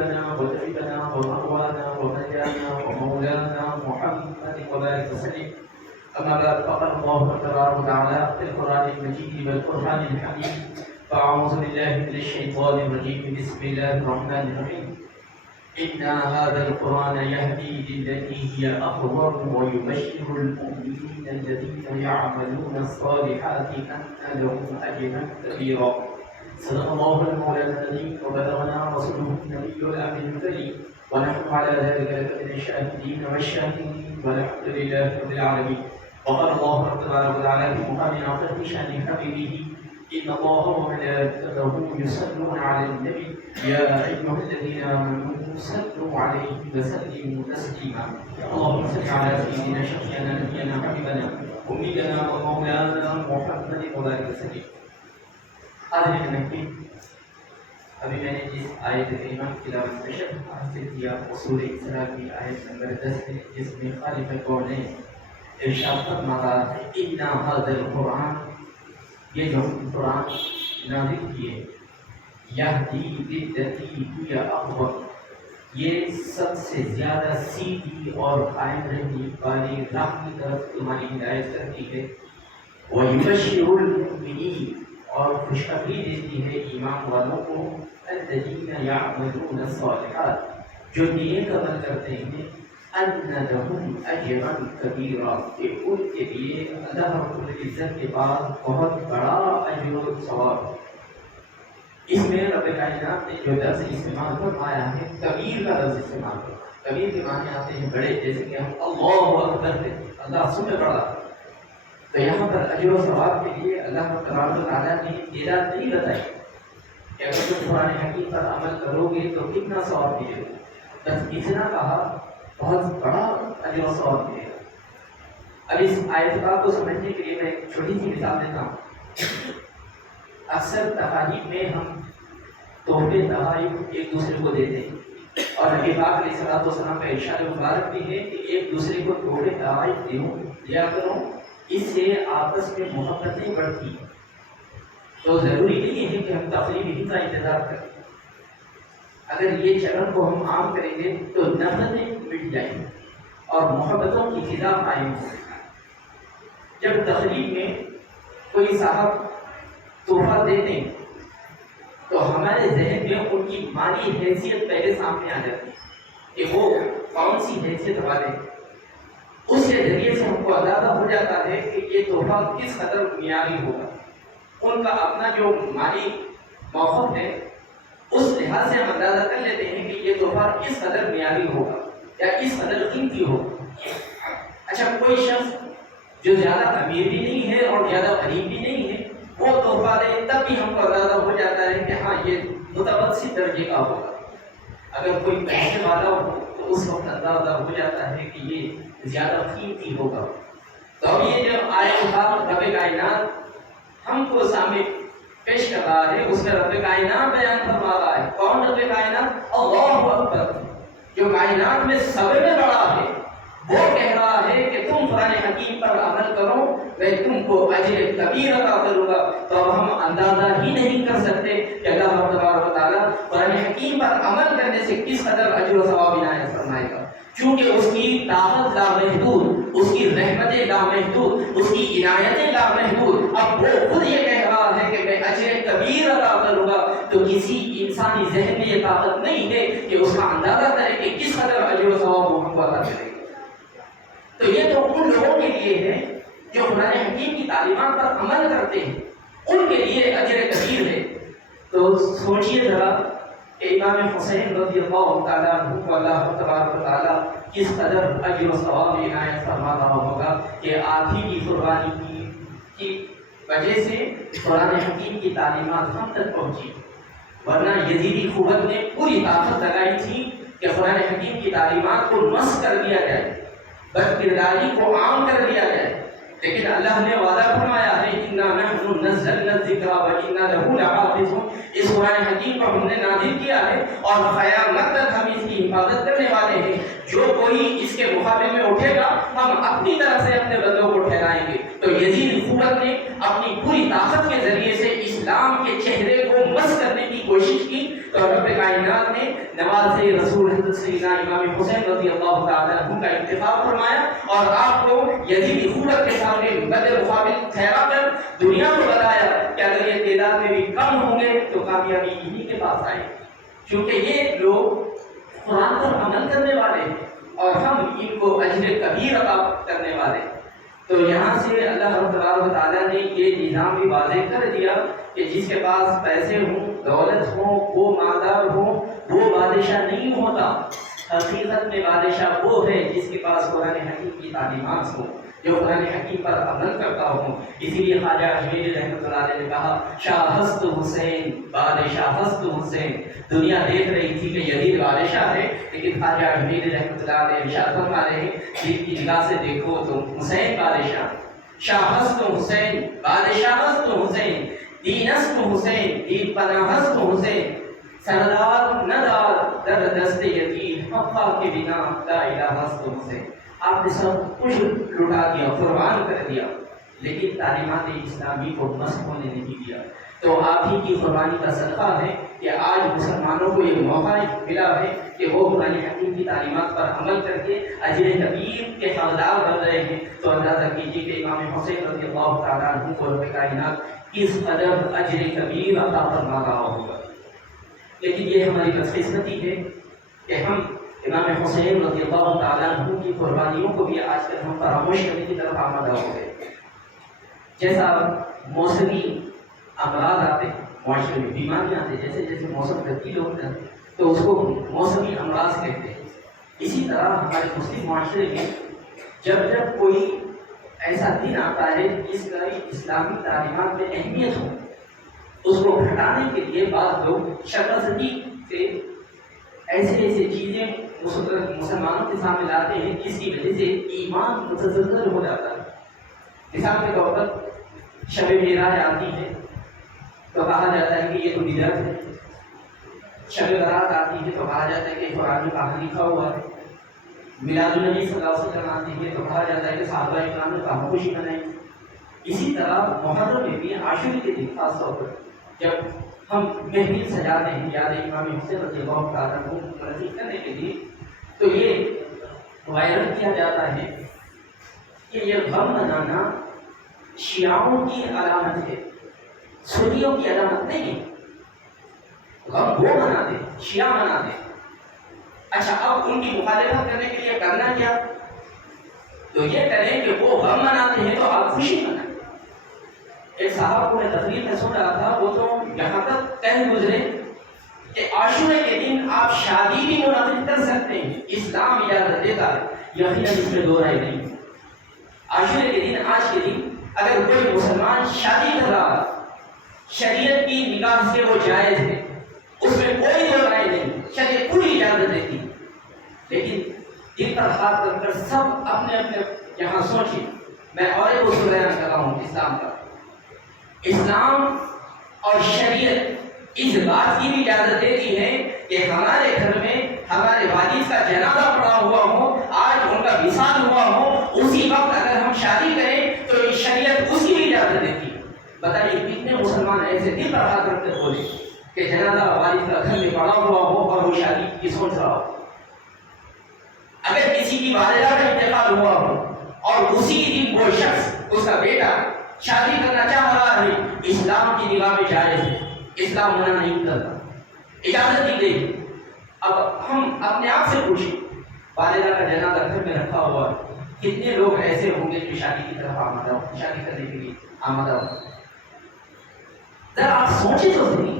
حبيبنا وطبيبنا ومأوانا وملجأنا ومولانا محمد وبارك وسلم. أما بعد فقال الله تبارك وتعالى في القرآن المجيد والقرآن الحكيم: فأعوذ بالله من الشيطان الرجيم، بسم الله الرحمن الرحيم. إن هذا القرآن يهدي للتي هي أقوم ويبشر المؤمنين الذين يعملون الصالحات أن لهم أجرا كبيرا. صدق الله المولى العظيم وبلغنا رسوله النبي الأمين الكريم، ونحن على ذلك من الشاهدين والشاكرين، والحمد لله رب العالمين. وقال الله تبارك وتعالى في مقام آخر في شأن حبيبه: إن الله وملائكته يصلون على النبي يا أيها الذين آمنوا صلوا عليه وسلموا تسليما. اللهم صل على سيدنا شفيعنا نبينا حبيبنا أمينا ومولانا محمد وبارك وسلم. حاضرین مہدی، ابھی میں نے جس آیت کریمہ کی تلاوت حاصل کیا وہ سورہ اسراء کی آیت نمبر 10 ہے، جس میں خالق کون نے ارشاد فرمایا ہے: ان ھذا القرآن، یہ جو قرآن نازل کیے، یہدی للتی ہی اقوم، یہ سب سے زیادہ سیدھی اور قائم رہنے والی راہ کی طرف تمہاری ہدایت کرتی ہے، ویبشر المؤمنین، اور خوشخبری دیتی ہے ایمان والوں کو، الذین یعملون الصالحات، جو نیک عمل کرتے ہیں، ان لہم اجرا کبیرا، کہ ان کے لیے اللہ رب العزت کے پاس بہت بڑا اجر و ثواب. اس میں رب کائنات نے جو لفظ استعمال فرمایا ہے، کبیر کا لفظ استعمال فرمایا. کبیر کے معنی آتے ہیں بڑے، جیسے کہ ہم اللہ اکبر ہے، اللہ سب سے بڑا. تو یہاں پر اجر و ثواب کے لیے اللہ تبارک و تعالیٰ نے تعداد نہیں بتائی کہ اگر تم قرآن حکیم پر عمل کرو گے تو کتنا ثواب ملے گا، بس اتنا کہا بہت بڑا اجر و ثواب ملے گا. اب اس آیت کو سمجھنے کے لیے میں ایک چھوٹی سی مثال دیتا ہوں. اکثر تقاریب میں ہم تحفے تحائف ایک دوسرے کو دیتے ہیں، اور نبی پاک علیہ السلام کا ارشاد مبارک بھی ہے کہ ایک دوسرے کو تحفے تحائف دیا کرو، اس سے آپس میں محبتیں بڑھتی ہیں. تو ضروری نہیں ہے کہ ہم تقریب ہی کا انتظار کریں. اگر یہ چلن کو ہم عام کریں گے تو نفرتیں مٹ جائیں گی اور محبتوں کی فضا قائم ہو جائے گی. جب تقریب میں کوئی صاحب تحفہ دیتے ہیں تو ہمارے ذہن میں ان کی مالی حیثیت پہلے سامنے آ جاتی ہے کہ وہ کون سی حیثیت والے ہیں. اس کے ذریعے سے ہم کو اندازہ ہو جاتا ہے کہ یہ تحفہ کس قدر معیاری ہوگا. ان کا اپنا جو مالی موقف ہے اس لحاظ سے ہم اندازہ کر لیتے ہیں کہ یہ تحفہ کس قدر معیاری ہوگا یا کس قدر قیمتی ہوگا. اچھا، کوئی شخص جو زیادہ امیر بھی نہیں ہے اور زیادہ غریب بھی نہیں ہے، وہ تحفہ دے تب بھی ہم کو اندازہ ہو جاتا ہے کہ ہاں یہ متوسط درجے کا ہوگا. اگر کوئی پیسے والا ہو تو اس وقت اندازہ ہو جاتا ہے کہ یہ زیادہ قیمتی ہوگا. تو اب یہ جو آیت رب کائنات ہم کو سامنے پیش کر رہا ہے، اس میں رب کائنات بیان فرما رہا ہے. کون رب کائنات؟ اللہ اکبر، جو کائنات میں سب میں بڑا ہے. وہ کہہ رہا ہے کہ تم قرآن حکیم پر عمل کرو، میں تم کو اجر کبیر عطا کروں گا. تو اب ہم اندازہ ہی نہیں کر سکتے کہ اللہ تبارک و تعالیٰ قرآن حکیم پر عمل کرنے سے کس قدر اجر و ثواب عنایت فرمائے گا. چونکہ اس کی طاقت لامحدود، اس کی رحمتیں لامحدود، اس کی عنایتیں لامحدود. اب وہ خود یہ کہہ رہا ہے کہ میں اجر کبیر عطا کروں گا، تو کسی انسانی ذہن میں یہ طاقت نہیں ہے کہ اس کا اندازہ کرے کہ کس قدر اجر و ثواب وہ ہم کو عطا کرے گا. تو یہ تو ان لوگوں کے لیے ہے جو قرآن حکیم کی تعلیمات پر عمل کرتے ہیں، ان کے لیے اجر کبیر ہے. تو سوچئے ذرا کہ امام حسین رضی اللہ تعالیٰ عنہ کو اللہ تبارک و تعالیٰ کس قدر اجر و ثواب عنایت فرما رہا ہوگا کہ آپ ہی کی قربانی کی وجہ سے قرآن حکیم کی تعلیمات ہم تک پہنچی. ورنہ یزیدی قوت نے پوری طاقت لگائی تھی کہ قرآن حکیم کی تعلیمات کو نسخ کر دیا جائے، بد کرداری کو عام کر دیا جائے. لیکن اللہ نے وعدہ فرمایا ہے اِنَّا نَحْنُ نَزَّلْنَا الذِّكْرَ وَإِنَّا لَهُ لَحَافِظُونَ. اس قرآن حکیم کو ہم نے نازل کیا ہے اور قیامت تک ہم اس کی حفاظت کرنے والے ہیں. جو کوئی اس کے مقابلے میں اٹھے گا ہم اپنی طرف سے اپنے بندوں کو ٹھہرائیں گے. تو یزید قوت نے اپنی پوری طاقت کے ذریعے سے اسلام کے چہرے کو مس کرنے کی کوشش کی. تو رب کائنات نے نوازِ رسول حضرت سیدنا امام حسین رضی اللہ تعالیٰ عنہ کا انتخاب فرمایا اور آپ کو یزید خوبت کے سامنے مد مقابل ٹھہرا کر دنیا کو بتایا کہ اگر یہ تعداد میں بھی کم ہوں گے تو کامیابی انہی کے پاس آئے، کیونکہ یہ لوگ قرآن پر عمل کرنے والے ہیں اور ہم ان کو اجر کبیر عطا کرنے والے ہیں۔ تو یہاں سے اللہ رب تعالیٰ نے یہ نظام بھی واضح کر دیا کہ جس کے پاس پیسے ہوں، دولت ہوں، وہ مالدار ہوں، وہ بادشاہ نہیں ہوتا۔ حقیقت میں بادشاہ وہ ہے جس کے پاس قرآن حکیم کی تعلیمات ہوں، جو قرآن حکیم پر عمل کرتا ہوں۔ اسی لیے خواجہ اجمیری رحمۃ اللہ علیہ نے کہا شاہ ہست حسین بادشاہ ہست حسین۔ دنیا دیکھ رہی تھی کہ یزید بادشاہ ہے، لیکن خواجہ اجمیری رحمۃ اللہ علیہ ارشاد فرما رہے ہیں دل کی نگاہ سے دیکھو تو حسین بادشاہ، شاہ ہست حسین بادشاہ ہست حسین، دین است حسین دین پناہ است حسین، سردار ندار در دست یزید حقا کے بنا لا الہ است حسین۔ آپ نے سب کچھ لٹا دیا، قربان کر دیا، لیکن تعلیمات اسلامی کو مسخ ہونے نہیں دیا۔ تو آپ ہی کی قربانی کا صدقہ ہے کہ آج مسلمانوں کو یہ موقع ملا ہے کہ وہ قرآن حکیم کی تعلیمات پر عمل کر کے اجر کبیر کے حقدار بن رہے ہیں۔ تو اندازہ کیجیے کہ امام حسین رضی اللہ تعالیٰ عنہ کو رب کائنات کس قدر اجر کبیر عطا فرما رہا ہوگا۔ لیکن یہ ہماری بدقسمتی ہے کہ ہم امام حسین رضی اللہ تعالیٰ عنہ کی قربانیوں کو بھی آج کل ہم فراموش کرنے کی طرف آمادہ ہو گئے۔ جیسا موسمی امراض آتے ہیں، معاشرے میں بیماریاں آتے ہیں، جیسے جیسے موسم تبدیل ہوتا ہے تو اس کو موسمی امراض کہتے ہیں۔ اسی طرح ہمارے مسلم معاشرے میں جب جب کوئی ایسا دن آتا ہے جس کا اسلامی تعلیمات میں اہمیت ہو، اس کو گھٹانے کے لیے بعض لوگ شکل زدی سے ایسے چیزیں مسلمانوں کے سامنے لاتے ہیں جس کی وجہ سے ایمان متزلزل ہو جاتا ہے۔ مثال کے طور پر شب معراج آتی ہے تو کہا جاتا ہے کہ یہ تو بدعت ہے، شب برات آتی ہے تو کہا جاتا ہے کہ قرآن میں کہاں لکھا ہوا ہے، میلاد النبی صلی اللہ علیہ وسلم آتی ہے تو کہا جاتا ہے کہ صحابہ اکرام نے کہاں خوشی منائی۔ اسی طرح محرم میں بھی عاشور کے دن خاص طور پر جب ہم محفل سجاتے ہیں یاد امام حسین رضی اللہ تعالیٰ عنہ کو منعقد کرنے کے لیے، تو یہ وائرل کیا جاتا ہے کہ یہ غم منانا شیعوں کی علامت ہے، سنیوں کی علامت نہیں ہے۔ غم وہ مناتے، شیعہ مناتے۔ اچھا اب ان کی مخالفت کرنے کے لیے کرنا کیا؟ تو یہ کریں کہ وہ غم مناتے ہیں تو آپ خوشی منائیں۔ ایک صاحب کو میں تقریر میں سن رہا تھا، وہ تو یہاں تک کہہ گزرے کہ عاشورے کے دن آپ شادی بھی منعقد کر سکتے ہیں، اسلام اجازت دیتا ہے۔ یقیناً اس میں دو رائے نہیں۔ عاشورے کے دن، آج کے دن اگر کوئی مسلمان شادی کر رہا شریعت کی نگاہ سے وہ جائز ہے، اس میں کوئی دو رائے نہیں، شریعت پوری اجازت دیتی۔ لیکن دل پر ہاتھ رکھ کر سب اپنے اپنے یہاں سوچیں۔ میں اور ایک اصول بیان کر رہا ہوں اسلام کا۔ اسلام اور شریعت اس بات کی بھی اجازت دیتی ہے کہ ہمارے گھر میں ہمارے والد کا جنازہ پڑا ہوا ہو، آج ان کا وصال ہوا ہو، اسی وقت اگر ہم شادی کریں تو شریعت اس کی بھی اجازت دیتی ہے۔ بتائیے کتنے مسلمان ایسے دل پر ہاتھ رکھ کر بولے کہ جنازہ والد کا گھر میں پڑا ہوا ہو اور وہ شادی کی سوچ رہا ہو؟ اگر کسی کی والدہ کا انتقال ہوا ہو اور اسی دن وہ شخص، اس کا بیٹا شادی کرنا چاہ رہا ہے، اسلام کی نگاہ میں جائز ہے، اسلام منع نہیں کرتا، اجازت نہیں دے۔ اب ہم اپنے آپ سے پوچھیں، والدہ کا جنازہ گھر میں رکھا ہوا ہے، کتنے لوگ ایسے ہوں گے جو شادی کی طرف آمادہ ہو، شادی کرنے کے لیے آمادہ ہو؟ ذرا آپ سوچیں تو صحیح،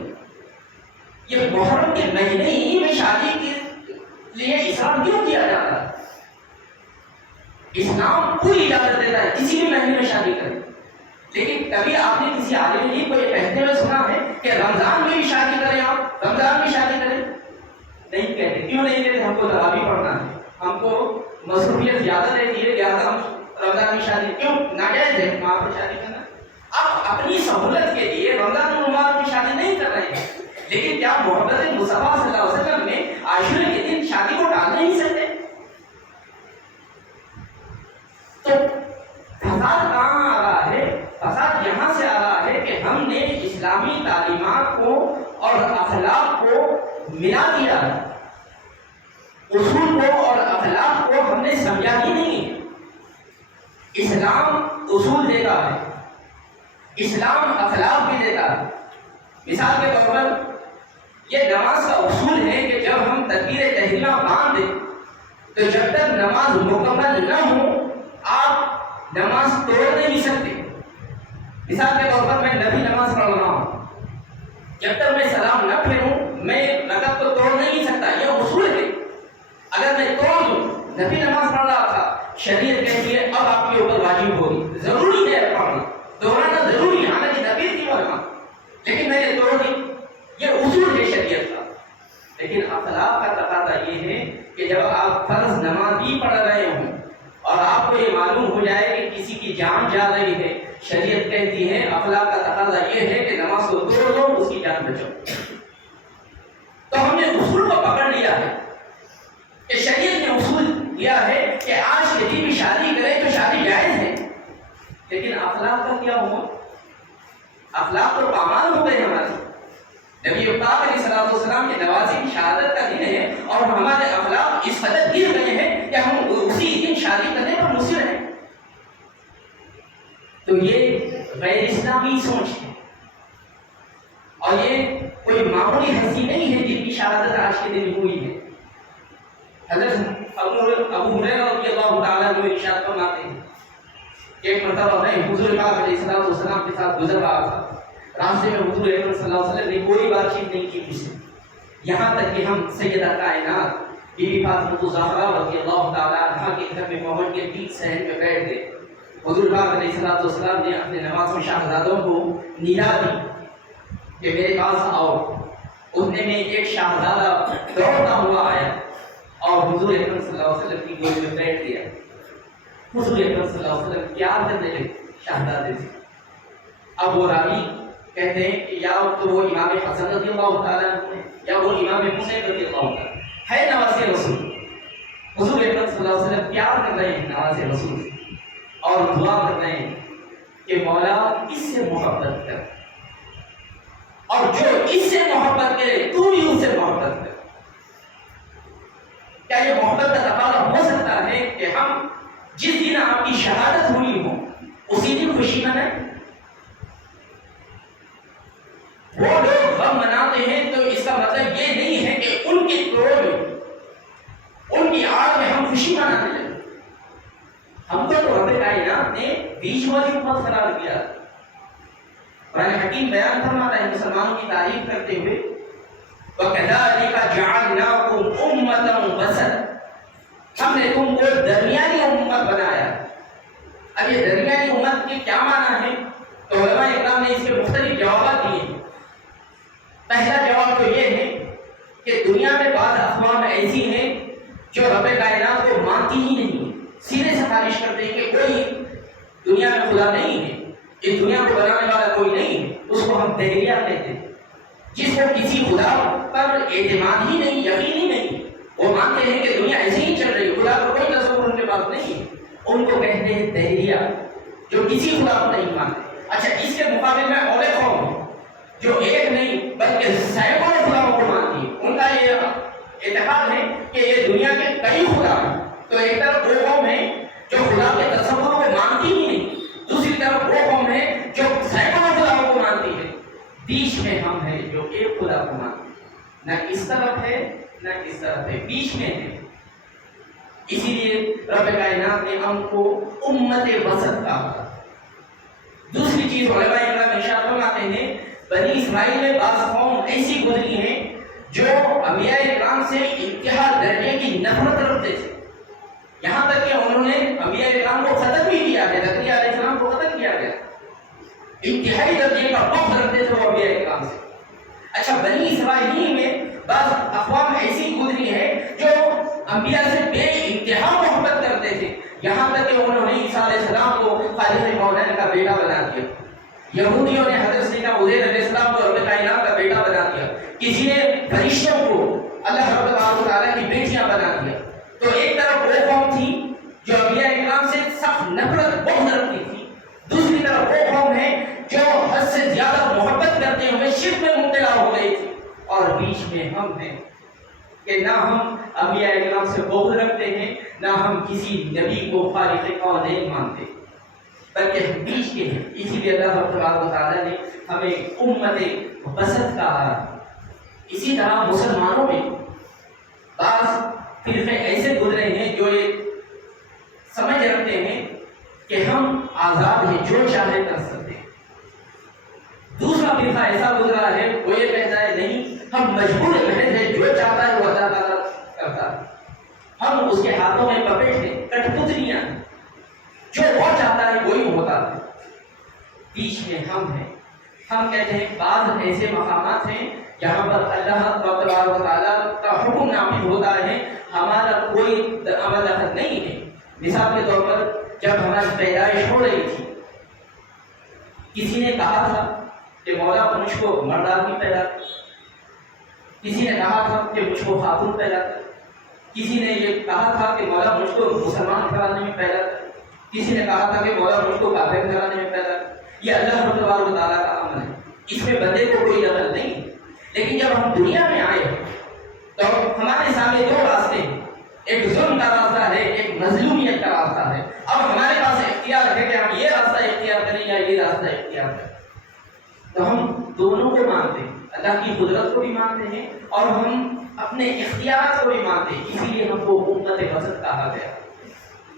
یہ محرم کے مہینے ہی میں شادی کے لیے اسلام کیوں کیا جاتا ہے؟ اسلام پوری اجازت دیتا ہے کسی بھی مہینے میں شادی کریں، لیکن کبھی آپ نے کسی عالم دین کو یہ کہتے ہوئے سنا ہے کہ رمضان میں بھی شادی کریں، آپ رمضان میں شادی کریں؟ نہیں کہتے۔ کیوں نہیں کہتے؟ ہم کو تراویح پڑھنا ہے، ہم کو مصروفیت زیادہ رہتی ہے، لہٰذا ہم رمضان میں شادی کیوں؟ ناجائز ہے وہاں پہ شادی کرنا۔ آپ اپنی سہولت کے لیے رمضان المبارک میں شادی نہیں کر رہے ہیں، لیکن کیا محبت مصطفیٰ صلی اللہ علیہ وسلم نے عاشورے کے دن شادی کو ٹال نہیں سکتے؟ تو فساد کہاں آ رہا ہے؟ فساد یہاں سے آ رہا ہے کہ ہم نے اسلامی تعلیمات کو اور اخلاق کو ملا دیا ہے۔ اصول کو اور اخلاق کو ہم نے سمجھا ہی نہیں. اسلام اصول دیتا ہے, اسلام اخلاق بھی دیتا ہے. مثال کے طور پر یہ نماز کا اصول ہے کہ جب ہم تکبیر تحریمہ باندھ دیں تو جب تک نماز مکمل نہ ہو آپ نماز توڑ نہیں سکتے. مثال کے طور پر میں نفلی نماز پڑھ رہا ہوں, جب تک میں سلام نہ پھیروں میں رکعت کو توڑ نہیں سکتا. یہ اصول ہے. اگر میں توڑ دوں, نفلی نماز پڑھ رہا تھا, شریعت کہتی ہے اب آپ کے اوپر واجب ہوگی, ضروری ہے پڑھنا, دوہرانا ضروری ہے, حالانکہ نفل تھی پڑھنا, لیکن میں نے توڑ دی. یہ اصول ہے شریعت کا. لیکن اخلاق کا تقاضا یہ ہے کہ جب آپ فرض نماز بھی پڑھ رہے ہوں اور آپ کو یہ معلوم ہو جائے کہ کسی کی جان جا رہی ہے, شریعت کہتی ہے, اخلاق کا تقاضا یہ ہے کہ نماز کو توڑ دو, اس کی جان بچاؤ. تو ہم نے اصول کو پکڑ لیا ہے کہ شریعت نے اصول دیا ہے کہ آج کسی بھی شادی کرے تو شادی جائز ہے. لیکن اخلاق کا کیا ہوا؟ اخلاق تو پامال ہو گئے ہمارے. نبی پاک علیہ الصلوۃ والسلام کے نوازی کی شہادت کا دن ہے اور ہمارے اخلاق اس قدر گر گئے ہیں کہ ہم اسی دن شادی کرنے پر مصر ہیں. تو یہ غیر اسلامی سوچ ہے اور یہ کوئی معمولی ہستی نہیں ہے جن کی شہادت آج کے دن ہوئی ہے. حضرت ابو ہریرہ رضی اللہ تعالیٰ عنہ ارشاد فرماتے ہیں کہ ایک مرتبہ میں حضور پاک علیہ الصلوۃ والسلام کے ساتھ گزر رہا تھا. راستے میں حضور اکرم صلی اللہ علیہ وسلم نے کوئی بات چیت نہیں کی مجھ سے, یہاں تک کہ ہم سیدہ کائنات بی بی فاطمہ الزہرا رضی اللہ تعالیٰ عنہا کے گھر میں پہنچ کے بیچ صحن میں بیٹھ گئے. حضور پاک علیہ الصلوۃ والسلام نے اپنے نوازوں شاہزادوں کو ندا دی کہ میرے پاس آؤ. اتنے میں ایک شاہزادہ دوڑتا ہوا آیا اور حضور اکرم صلی اللہ علیہ وسلم کی گود میں بیٹھ گیا. حضور اکرم صلی اللہ علیہ وسلم پیار کرنے لگے شاہزادے سے. اب وہ راوی کہتے ہیں کہ یا تو وہ امام حسن رضی اللہ تعالیٰ عنہ یا وہ امام حسین رضی اللہ تعالیٰ ہے نواز رسول. حضور اکرم صلی اللہ علیہ وسلم پیار کر رہے ہیں نواز رسول سے اور دعا کر رہے ہیں کہ مولا اس سے محبت کر, اور جو اس سے محبت کرے تو بھی اس سے محبت کر. کیا یہ محبت کا تقاضا ہو سکتا ہے کہ ہم جس دن آپ کی شہادت ہوئی ہو اسی دن خوشی منائیں؟ وہ لوگ غم مناتے ہیں تو اس کا مطلب یہ نہیں ہے کہ ان کے کروڑ ان کی آڑ میں ہم خوشی منانے لگے. ہم کو تو رب کائنات نے بیچ والی امت قرار دیا. قرآن حکیم بیان فرماتا ہے مسلمانوں کی تعریف کرتے ہوئے وَكَذَلِكَ جَعَلْنَاكُمْ أُمَّةً وَسَطًا, ہم نے تم کو درمیانی امت بنایا. اب یہ درمیانی امت کے کیا معنی ہے تو علماء اکرام نے اس کے مختلف جوابات دیے ہیں. پہلا جواب تو یہ ہے کہ دنیا میں بعض اقوام ایسی ہیں جو رب کائنات کو مانتی ہی نہیں, سیدھے سے خارج کرتے ہیں کہ کوئی دنیا میں خدا نہیں ہے, اس دنیا کو بنانے والا کوئی نہیں ہے. اس کو ہم دہریہ کہتے ہیں, جس کو کسی خدا پر اعتماد ہی نہیں, یقین ہی نہیں. وہ مانتے ہیں کہ دنیا ایسے ہی چل رہی ہے, خدا کا کوئی تصور ان کے پاس نہیں ہے. ان کو کہتے ہیں دہریہ, جو کسی خدا کو نہیں مانتے. اچھا, اس کے مقابل میں اور ایک قوم ہے جو ایک نہیں بلکہ سینکڑوں خداؤں کو مانتی ہے. ان کا یہ اعتقاد ہے کہ یہ دنیا کے کئی خدا ہیں. تو ایک طرف وہ قوم ہے جو خدا کے تصور کو مانتی ہی نہیں, دوسری طرف وہ قوم ہے جو سینکڑوں خداؤں کو مانتی ہے. بیچ میں ہم ہیں جو ایک خدا کو مانتے ہیں, نہ اس طرف ہے نہ اس طرف ہے, بیچ میں ہے. اسی لیے رب کائنات نے ہم کو امت وسط کہا. دوسری چیز علماء اکرام ارشاد فرماتے ہیں بنی اسرائیل میں بعض قوم ایسی گزری ہیں جو انبیاء اکرام سے انتہا درجے کی نفرت رکھتے تھے, یہاں تک کہ انہوں نے انبیاء اکرام کو قتل بھی کیا ہے. زکریا علیہ السلام کو قتل کیا گیا. انتہائی درجے کا بغض رکھتے تھے وہ انبیاء اکرام سے. اچھا, بنی اسرائیل میں بعض اقوام ایسی گزری ہے جو انبیاء سے بے انتہا محبت کرتے تھے, یہاں تک کہ انہوں نے عیسیٰ علیہ السلام کو خالق کونین کا بیٹا بنا دیا. یہودیوں نے حضرت سیدنا عزیر علیہ السلام کو رب کائنات کا بیٹا بنا دیا. کسی نے فرشتوں کو اللہ رب تعالیٰ کی بیٹیاں بنا دیا. تو ایک طرف وہ قوم تھی جو انبیاء اکرام سے سخت نفرت بغض رکھتی تھی, دوسری طرف وہ قوم ہے جو حد سے زیادہ محبت کرتے ہوئے شرک میں مبتلا ہو گئی تھی, اور بیچ میں ہم ہیں کہ نہ ہم انبیاء کرام سے بغض رکھتے ہیں، نہ ہم کسی نبی کو خالق کونین مانتے، بلکہ ہم بیچ کے ہیں۔ اسی لیے اللہ تبارک و تعالیٰ نے ہمیں امت وسط کہا ہے۔ اسی طرح مسلمانوں میں بعض فرقے ایسے گزرے ہیں جو یہ سمجھ رکھتے ہیں کہ ہم آزاد ہیں، جو چاہے کر سکتے ہیں۔ دوسرا فرقہ ایسا گزرا ہے، وہ یہ کہتا ہے نہیں، ہم مجبور محض ہیں، جو چاہتا ہے وہ اللہ تعالیٰ کرتا ہے، ہم اس کے ہاتھوں میں پپیٹ ہیں، کٹ پتلیاں ہیں، جو وہ چاہتا ہے وہی ہوتا ہے۔ بیچ میں ہم ہیں۔ ہم کہتے ہیں بعض ایسے مقامات ہیں جہاں پر اللہ تبارک و تعالیٰ کا حکم نافذ ہوتا ہے، ہمارا کوئی عمل دخل نہیں ہے۔ مثال کے طور پر جب ہماری پیدائش ہو رہی تھی، کسی نے کہا تھا کہ مولا مجھ کو مرد آدمی پیدا کر، کسی نے کہا تھا کہ مجھ کو خاتون پیدا کر، کسی نے یہ کہا تھا کہ مولا مجھ کو مسلمان گھرانے میں پیدا کر، کسی نے کہا تھا کہ مولا مجھ کو کافر گھرانے میں پیدا کر۔ یہ اللہ تبارک و تعالیٰ کا عمل ہے، اس میں بندے کو کوئی دخل نہیں۔ لیکن جب ہم دنیا میں آئے تو ہمارے سامنے دو راستے ہیں، ایک ظلم کا راستہ ہے، ایک مظلومیت کا راستہ ہے۔ اب ہمارے پاس اختیار ہے کہ ہم یہ راستہ اختیار کریں یا یہ راستہ اختیار کریں۔ تو ہم دونوں کو مانتے ہیں، اللہ کی قدرت کو بھی مانتے ہیں اور ہم اپنے اختیارات کو بھی مانتے ہیں، اسی لیے ہم کو امت وسط کہا گیا۔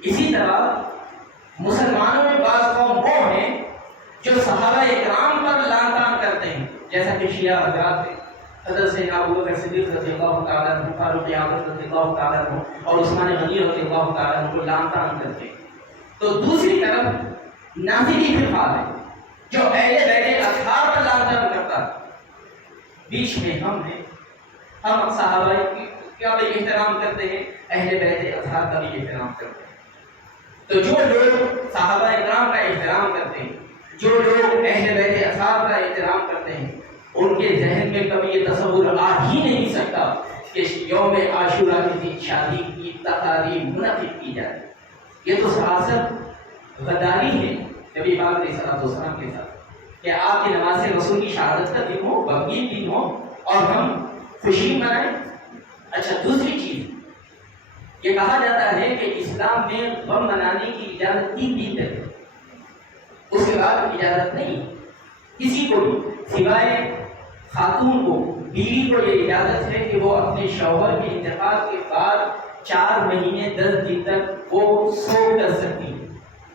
اسی طرح مسلمانوں میں بعض قوم وہ ہیں جو صحابہ اکرام پر لعن طعن کرتے ہیں، جیسا کہ شیعہ حضرات ہیں، حضرت سیدنا ابوبکر صدیق رضی اللہ تعالیٰ عنہ، فاروق اعظم رضی اللہ تعالیٰ عنہ اور عثمان غنی رضی اللہ تعالیٰ عنہ کو لعن طعن کرتے ہیں۔ تو دوسری طرف ناصری فرقہ ہے جو اہل بیت اطہار پر لعن طعن کرتا ہے۔ بیچ میں ہم ہیں، ہم صحابہ کا بھی احترام کرتے ہیں، اہل بیت اطہار کا بھی احترام کرتے ہیں۔ تو جو لوگ صحابہ اکرام کا احترام کرتے ہیں، جو لوگ اہل بیت اطہار کا احترام کرتے ہیں، ان کے ذہن میں کبھی یہ تصور آ ہی نہیں سکتا کہ یوم عاشورہ کے دن شادی کی تقاریب منعقد کی جائے۔ یہ تو سراسر غداری ہے نبی پاک علیہ السلام کے ساتھ، کہ آپ کی نماز رسول کی شہادت کا دن ہو، غمگین دن ہو اور ہم خوشی منائیں۔ اچھا، دوسری چیز یہ کہا جاتا ہے کہ اسلام میں غم منانے کی اجازت 3 دن تک ہے، اس کے بعد اجازت نہیں۔ کسی کو بھی سوائے خاتون کو، بیوی کو یہ اجازت ہے کہ وہ اپنے شوہر کے انتقال کے بعد 4 مہینے 10 دن تک وہ سوگ کر سکتی ہے،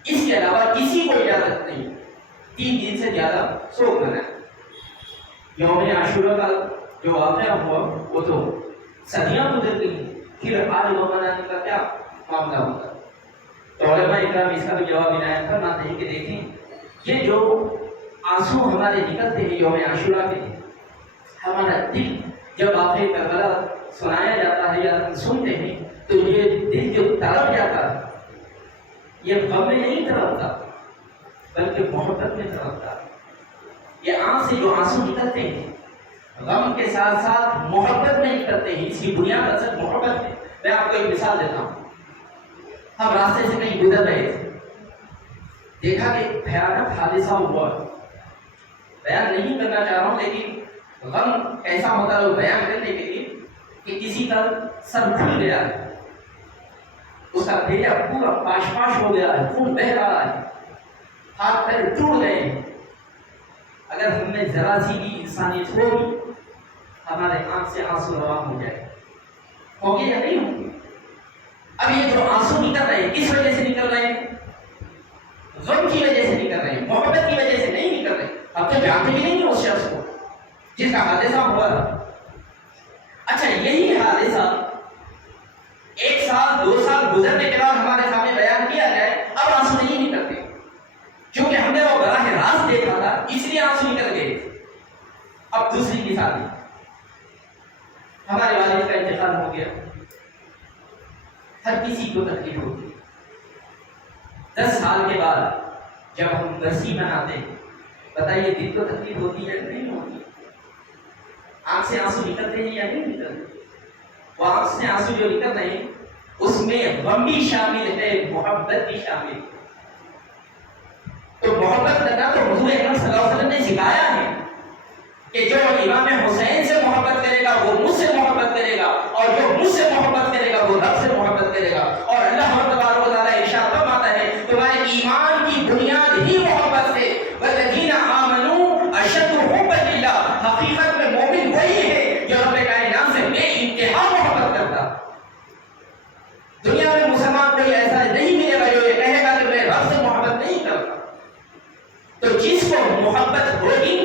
اس کے علاوہ کسی کو اجازت نہیں 3 دن سے زیادہ سوگ منائے۔ یوم عاشورہ کا جو واقعہ ہوا وہ تو صدیاں گزر گئی، پھر آج وہ منانے کا کیا معاملہ ہوتا؟ تو علماء اکرام اس کا بھی جواب عنایت فرماتے ہیں کہ دیکھیں، یہ جو آنسو ہمارے نکلتے ہیں یوم عاشورہ کے دن، ہمارا دل جب واقعہ کربلا سنایا جاتا ہے یا سنتے ہیں تو یہ دل جو تڑپ جاتا ہے، یہ غم میں نہیں تڑپتا بلکہ محبت میں تڑپتا ہے۔ یہ آنکھ سے جو آنسو نکلتے ہیں غم کے ساتھ ساتھ محبت میں نکلتے ہیں، اس کی بنیاد اصل محبت ہے۔ میں آپ کو ایک مثال دیتا ہوں۔ ہم راستے سے کہیں گزر رہے تھے، دیکھا کہ بھیانک حادثہ ہوا، بیان نہیں کرنا چاہ رہا ہوں لیکن غم ایسا ہوتا ہے وہ بیان کرنے کے لیے کہ کسی کا سر پھول گیا ہے، اس کا بھیجا پورا پاش پاش ہو گیا ہے، خون بہہ رہا ہے، ہاتھ پیر ٹوٹ گئے ہیں۔ اگر ہم میں ذرا سی بھی انسانیت ہوگی، ہمارے آنکھ سے آنسو رواں ہو جائے، ہوں گے یا نہیں ہوں گے؟ اب یہ جو آنسو نکل رہے ہیں کس وجہ سے نکل رہے ہیں؟ غم کی وجہ سے نکل رہے ہیں، محبت کی وجہ سے نہیں نکل رہے۔ اب تو جانتے بھی نہیں ہیں اس شخص کو جس کا حادثہ ہوا تھا۔ اچھا، یہی حادثہ 1 سال 2 سال گزرنے کے بعد ہمارے سامنے بیان کیا جائے، اب آنسو نہیں نکلتے، کیونکہ ہم نے وہ براہ راست دیکھا تھا اس لیے آنسو نکل گئے۔ اب دوسری مثال، ہمارے والد کا انتقال ہو گیا، ہر کسی کو تکلیف ہوتی ہے۔ 10 سال کے بعد جب ہم برسی مناتے ہیں، بتائیے دل کو تکلیف ہوتی ہے نہیں ہوتی؟ آنکھ سے آنسو نکلتے ہیں یا نہیں نکلتے؟ وہ آنکھ سے آنسو جو نکل رہے ہیں اس میں غم بھی شامل ہے، محبت بھی شامل ہے۔ تو محبت کرنا تو حضور اکرم صلی اللہ علیہ وسلم نے سکھایا ہے کہ جو امام حسین سے محبت کرے گا وہ مجھ سے محبت کرے گا، اور جو مجھ سے محبت کرے گا وہ رب سے محبت کرے گا. اور اللہ تبارک و تعالیٰ ارشاد فرماتا ہے تمہارے ایمان کی بنیاد ہی محبت ہے. والذین آمنوا اشد حبا للہ. حقیقت میں مومن وہی ہے جو رب کائنات سے بے انتہا محبت کرتا. دنیا میں مسلمان کوئی ایسا نہیں ملے گا جو یہ کہے گا کہ میں رب سے محبت نہیں کرتا. تو جس کو محبت ہوگی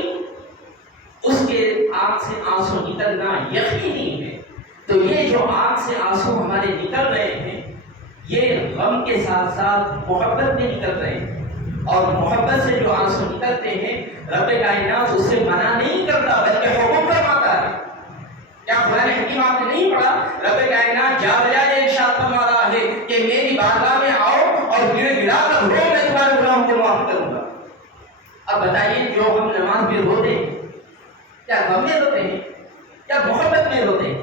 اس کے آنکھ سے آنسو نکلنا یقینی ہے. تو یہ جو آنکھ سے آنسو ہمارے نکل رہے ہیں یہ غم کے ساتھ ساتھ محبت میں نکل رہے ہیں. اور محبت سے جو آنسو نکلتے ہیں رب کائنات اس سے منع نہیں کرتا بلکہ حکم فرماتا ہے. کیا قرآن حکیم آپ نے نہیں پڑھا؟ رب کائنات جا بجائے ارشاد فرما رہا ہے کہ میری بارگاہ میں آؤ اور گڑ گڑا کر رو, میں تمہارے گناہوں کو معاف کروں گا. اب بتائیے جو ہم نماز میں روتے ہیں کیا غم میں روتے ہیں کیا محبت میں روتے ہیں؟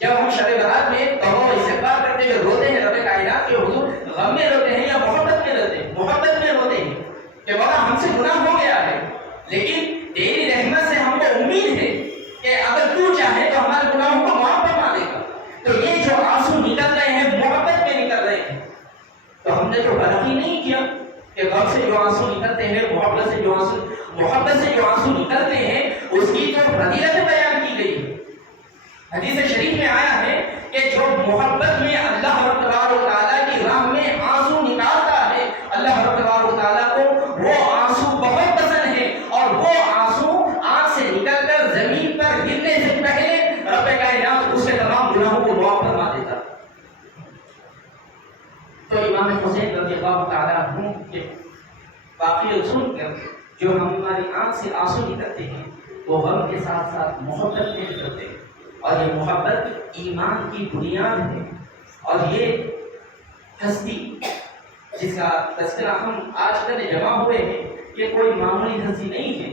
جب ہم شب برات میں توبہ استغفار کرتے ہوئے روتے ہیں رب کائنات کے حضور غم میں روتے ہیں یا محبت میں روتے ہیں؟ محبت میں روتے ہیں کہ مولا ہم سے گناہ ہو گیا ہے لیکن تیری رحمت سے ہم کو امید ہے کہ اگر تو چاہے تو ہمارے گناہوں کو معاف فرما دے گا. تو یہ جو آنسو نکل رہے ہیں محبت میں نکل رہے ہیں. تو ہم نے تو غلط ہی نہیں کیا کہ غم سے جو آنسو نکلتے ہیں محبت سے جو آنسو نکلتے ہیں اس کی تو فضیلت بیان کی گئی ہے. حدیث شریف میں آیا ہے کہ جو محبت میں اللہ تبارک و تعالیٰ کی راہ میں آنسو نکالتا ہے اللہ تبارک و تعالیٰ کو وہ آنسو بہت پسند ہے. اور وہ آنسو آنکھ سے نکل کر زمین پر گرنے سے پہلے رب کائنات اس کے تمام گناہوں کو معاف فرما دیتا. تو امام حسین رضی اللہ تعالیٰ عنہ کے واقعے سن کر جو ہماری آنکھ سے آنسو نکلتے ہیں وہ غم کے ساتھ ساتھ محبت میں نکلتے ہیں. اور یہ محبت ایمان کی بنیاد ہے. اور یہ ہستی جس کا تذکرہ ہم آج کل جمع ہوئے ہیں یہ کوئی معمولی ہستی نہیں ہے.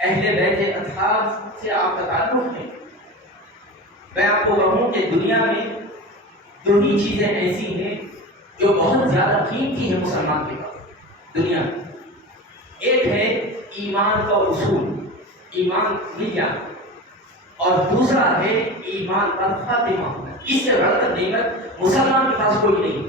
اہل بیت اطہار سے آپ کا تعلق ہے. میں آپ کو کہوں کہ دنیا میں دو ہی چیزیں ایسی ہیں جو بہت زیادہ قیمتی ہیں مسلمان کے پاس دنیا میں. ایک ہے ایمان کا اصول, ایمان مل جانا, اور دوسرا ہے ایمان کا خاتمہ. اس سے بڑھ کر نعمت مسلمان کے پاس کوئی نہیں.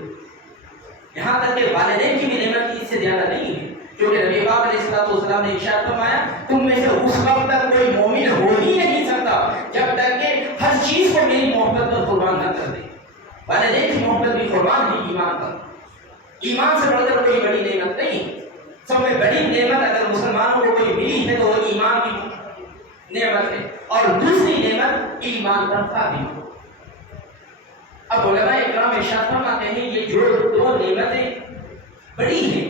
یہاں تک کہ والدین کی بھی نعمت اس سے زیادہ نہیں ہے, کیونکہ نبی پاک علیہ الصلوۃ والسلام نے ارشاد فرمایا تم میں سے اس وقت تک کوئی مومن ہو ہی نہیں سکتا جب تک کہ ہر چیز کو میری محبت پر قربان نہ کر دے. والدین کی محبت بھی قربان ہے ایمان پر. ایمان سے بڑھ کر کوئی بڑی نعمت نہیں. سب میں بڑی نعمت اگر مسلمانوں کو کوئی ملی ہے تو وہ ایمان کی نعمت ہے, اور دوسری نعمت ایمان پر خاتمہ. اب علماء اکرام ارشاد فرماتے ہیں یہ جو دو نعمتیں بڑی ہیں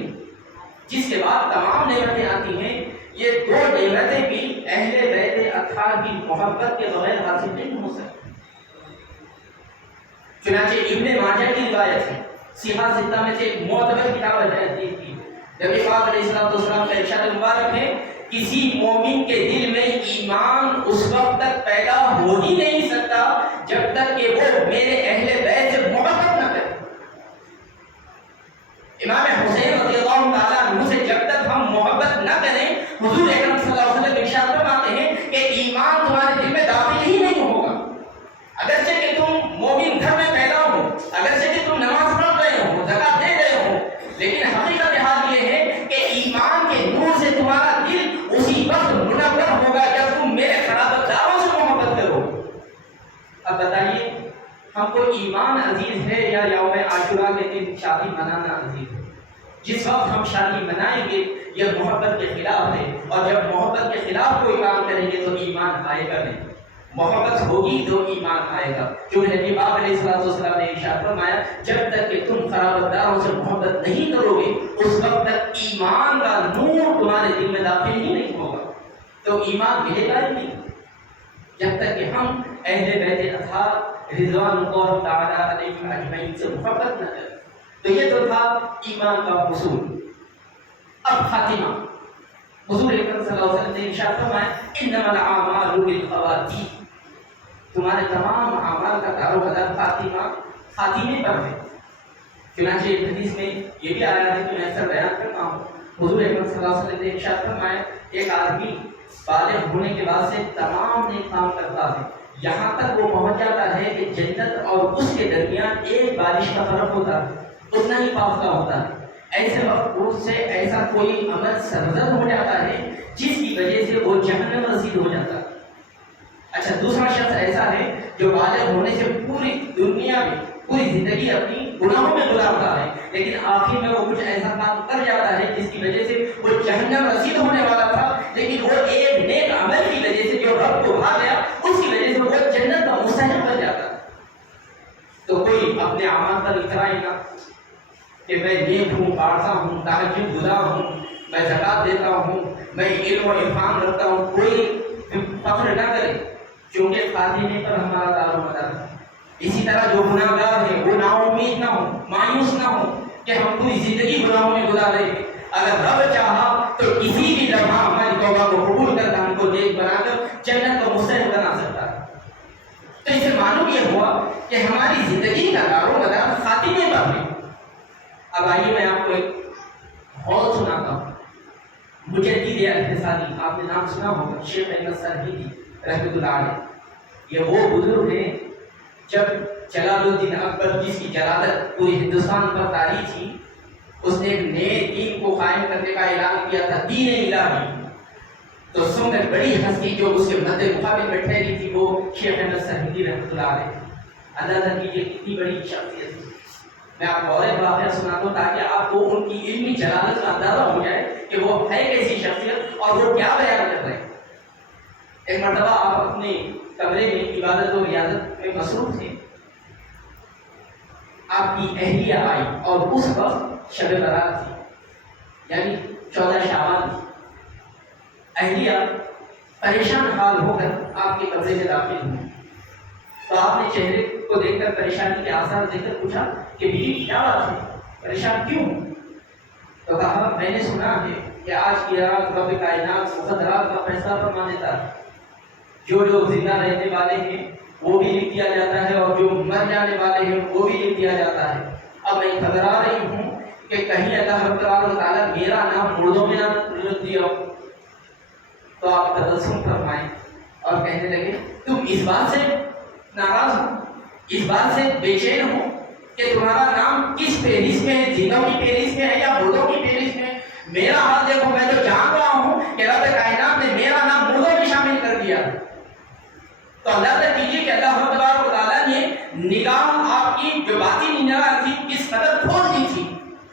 جس کے بعد تمام نعمتیں آتی ہیں, یہ دو نعمتیں بھی اہل بیت اطہار کی محبت کے بغیر حاصل نہیں ہو سکتی. چنانچہ ابن ماجہ کی روایت ہے, سیحہ ستہ میں سے ایک معتبر کتاب ہے حدیث کی. نبی پاک علیہ الصلوۃ والسلام کا ارشاد مبارک ہے کسی مومن کے دل میں ایمان اس وقت تک پیدا ہو ہی نہیں سکتا جب تک کہ وہ میرے اہل بیت سے محبت نہ کرے. امام حسین رضی اللہ تعالیٰ عنہ سے جب تک ہم محبت نہ کریں حضور اکرم صلی اللہ علیہ وسلم ارشاد فرماتے ہیں کہ ایمان تمہارے دل میں داخل ہی نہیں ہوگا. اگرچہ کہ تم مومن گھر میں پیدا ہو, اگرچہ کہ تم نماز پڑھ رہے ہو, زکات دے رہے ہو, لیکن حقیقت حال یہ ہے کہ ایمان کے نور سے تمہارا دل اسی وقت منور ہوگا جب تم میرے خلافت داروں سے محبت کرو. اب بتائیے ہم کو ایمان عزیز ہے یا یوم عاشورہ کے دن شادی منانا عزیز ہے؟ جس وقت ہم شادی منائیں گے یہ محبت کے خلاف ہے, اور جب محبت کے خلاف کوئی کام کریں گے تو ایمان آئے گا نہیں. محبت ہوگی تو ایمان آئے گا. کیونکہ نبی پاک علیہ الصلوۃ والسلام نے ارشاد فرمایا جب تک کہ تم خرابتداروں سے محبت نہیں کرو گے اس وقت تک ایمان کا نور تمہارے دل میں داخل ہی نہیں ہوگا. تو ایمان ملے گا ہی نہیں جب تک کہ ہم اہل بیت اطہار رضوان اللہ تعالیٰ علیہم اجمعین سے محبت نہ کریں. تو یہ تو تھا ایمان کا حصول. اب خاتمہ. حضور اکرم صلی اللہ علیہ وسلم نے ارشاد فرمایا انما الاعمال بالخواتیم. تمہارے تمام اعمال کا دار و مدار خاتمے پر ہے. چنانچہ ایک حدیث میں یہ بھی آیا ہے کہ میں اکثر بیان کرتا ہوں, حضور اکرم صلی اللہ علیہ وسلم نے ارشاد فرمایا ایک آدمی بالغ ہونے کے بعد سے تمام نیک کام کرتا ہے یہاں تک وہ پہنچ جاتا ہے کہ جنت اور اس کے درمیان ایک بارش کا فرق ہوتا ہے، اتنا ہی فاصلہ ہوتا ہے۔ ایسے وقت اس سے ایسا کوئی عمل سرزد ہو جاتا ہے جس کی وجہ سے وہ جہنم رسید ہو جاتا ہے۔ اچھا، دوسرا شخص ایسا ہے جو بالغ ہونے سے پوری دنیا میں پوری زندگی اپنی گناہوں میں گزارتا ہے، لیکن آخر میں وہ کچھ ایسا کام کر جاتا ہے جس کی وجہ سے وہ جہنم رسید ہونے والا تھا، لیکن وہ ایک نیک عمل کی وجہ سے جو رب کو بھا گیا اس کی وجہ سے وہ جنت کا مستحق بن جاتا ہے۔ تو کوئی اپنے اعمال پر اترائے گا کہ میں نیک ہوں، پارسا ہوں، تہجد گزار ہوں، میں زکات دیتا ہوں، میں علم و عرفان رکھتا ہوں، کوئی فخر نہ کرے، کیونکہ خاتمے پر ہمارا دار و مدار ہے۔ اسی طرح جو گناہ گار ہے وہ نا امید نہ ہو، مایوس نہ ہو کہ ہم پوری زندگی گناہوں میں گزار رہے ہیں۔ اگر رب چاہا تو کسی بھی لمحہ ہماری توبہ کو قبول کر ہم کو نیک بنا کر جنت کو مستحق بنا سکتا ہے۔ تو اسے معلوم یہ ہوا کہ ہماری زندگی کا دار و مدار خاتمے پر ہے۔ اب آئیے میں آپ کو ایک اور سناتا ہوں۔ مجدد الفسانی، آپ نے نام سنا ہوگا، شیخ احمد سرہندی رحمۃ اللہ علیہ۔ یہ وہ بزرگ ہیں جب جلال الدین اکبر جس کی جلالت پورے ہندوستان پر طاری تھی، اس نے ایک نئے دین کو قائم کرنے کا اعلان کیا تھا، دین الہی۔ تو سب میں بڑی ہستی جو اس کے مد مقابل میں ٹھہری تھی وہ شیخ احمد سرہندی رحمۃ اللہ علیہ۔ اندازہ کیجیے کتنی بڑی شخصیت تھی۔ میں آپ کو اور ایک واقعہ سناتا ہوں تاکہ آپ کو ان کی علمی جلالت کا اندازہ ہو جائے کہ وہ ہے کیسی شخصیت اور وہ کیا بیان کر رہے ہیں۔ ایک مرتبہ آپ اپنے کمرے میں عبادت و ریاضت میں مصروف تھے، آپ کی اہلیہ آئی اور اس وقت شب برات تھی، یعنی 14 شعبان تھی۔ اہلیہ پریشان حال ہو کر آپ کے کمرے میں داخل ہوئی، تو آپ نے چہرے کو دیکھ کر پریشانی کے آثار دیکھ کر پوچھا کہ بیوی کیا بات ہے، پریشان کیوں؟ تو کہا میں نے سنا ہے کہ آج کی رات رب کائنات مقدرات کا فیصلہ فرما دیتا ہے، جو لوگ زندہ رہنے والے ہیں وہ بھی لکھ دیا جاتا ہے اور جو مر جانے والے ہیں وہ بھی لکھ دیا جاتا ہے۔ اب میں گھبرا رہی ہوں کہ کہیں اللہ رب تعالیٰ میرا نام مردوں میں نہ لکھ دیا ہو۔ تو آپ تبسم فرمائیں اور کہنے لگے تم اس بات سے ناراض ہو، اس بات سے بے چین ہو کہ تمہارا نام کس فہرست میں ہے، زندوں کی فہرست میں ہے یا مردوں کی فہرست میں؟ میرا حال دیکھو، میں تو جان رہا ہوں کہ رب کائنات نے میرا نام مردوں میں شامل کر دیا۔ تو اندازہ کیجیے کہ اللہ تبارک و تعالیٰ نے نگاہ آپ کی جو باطنی نگاہ تھی کس قدر کھول دی تھی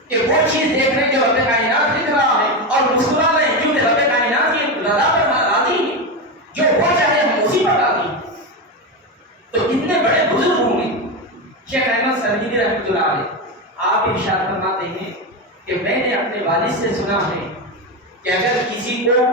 کہ وہ چیز دیکھ رہے کہ رب کائنات دکھ رہا ہے اور مسکرا رہے ہیں، کیونکہ رب کائنات کی رضا پر راضی ہے، جو وہ چاہے ہم اسی پر راضی ہیں۔ تو کتنے بڑے بزرگ ہوں گے۔ شیخ احمد سرہندی رحمۃ اللہ علیہ آپ ارشاد فرماتے ہیں کہ میں نے اپنے والد سے سنا ہے کہ اگر کسی کو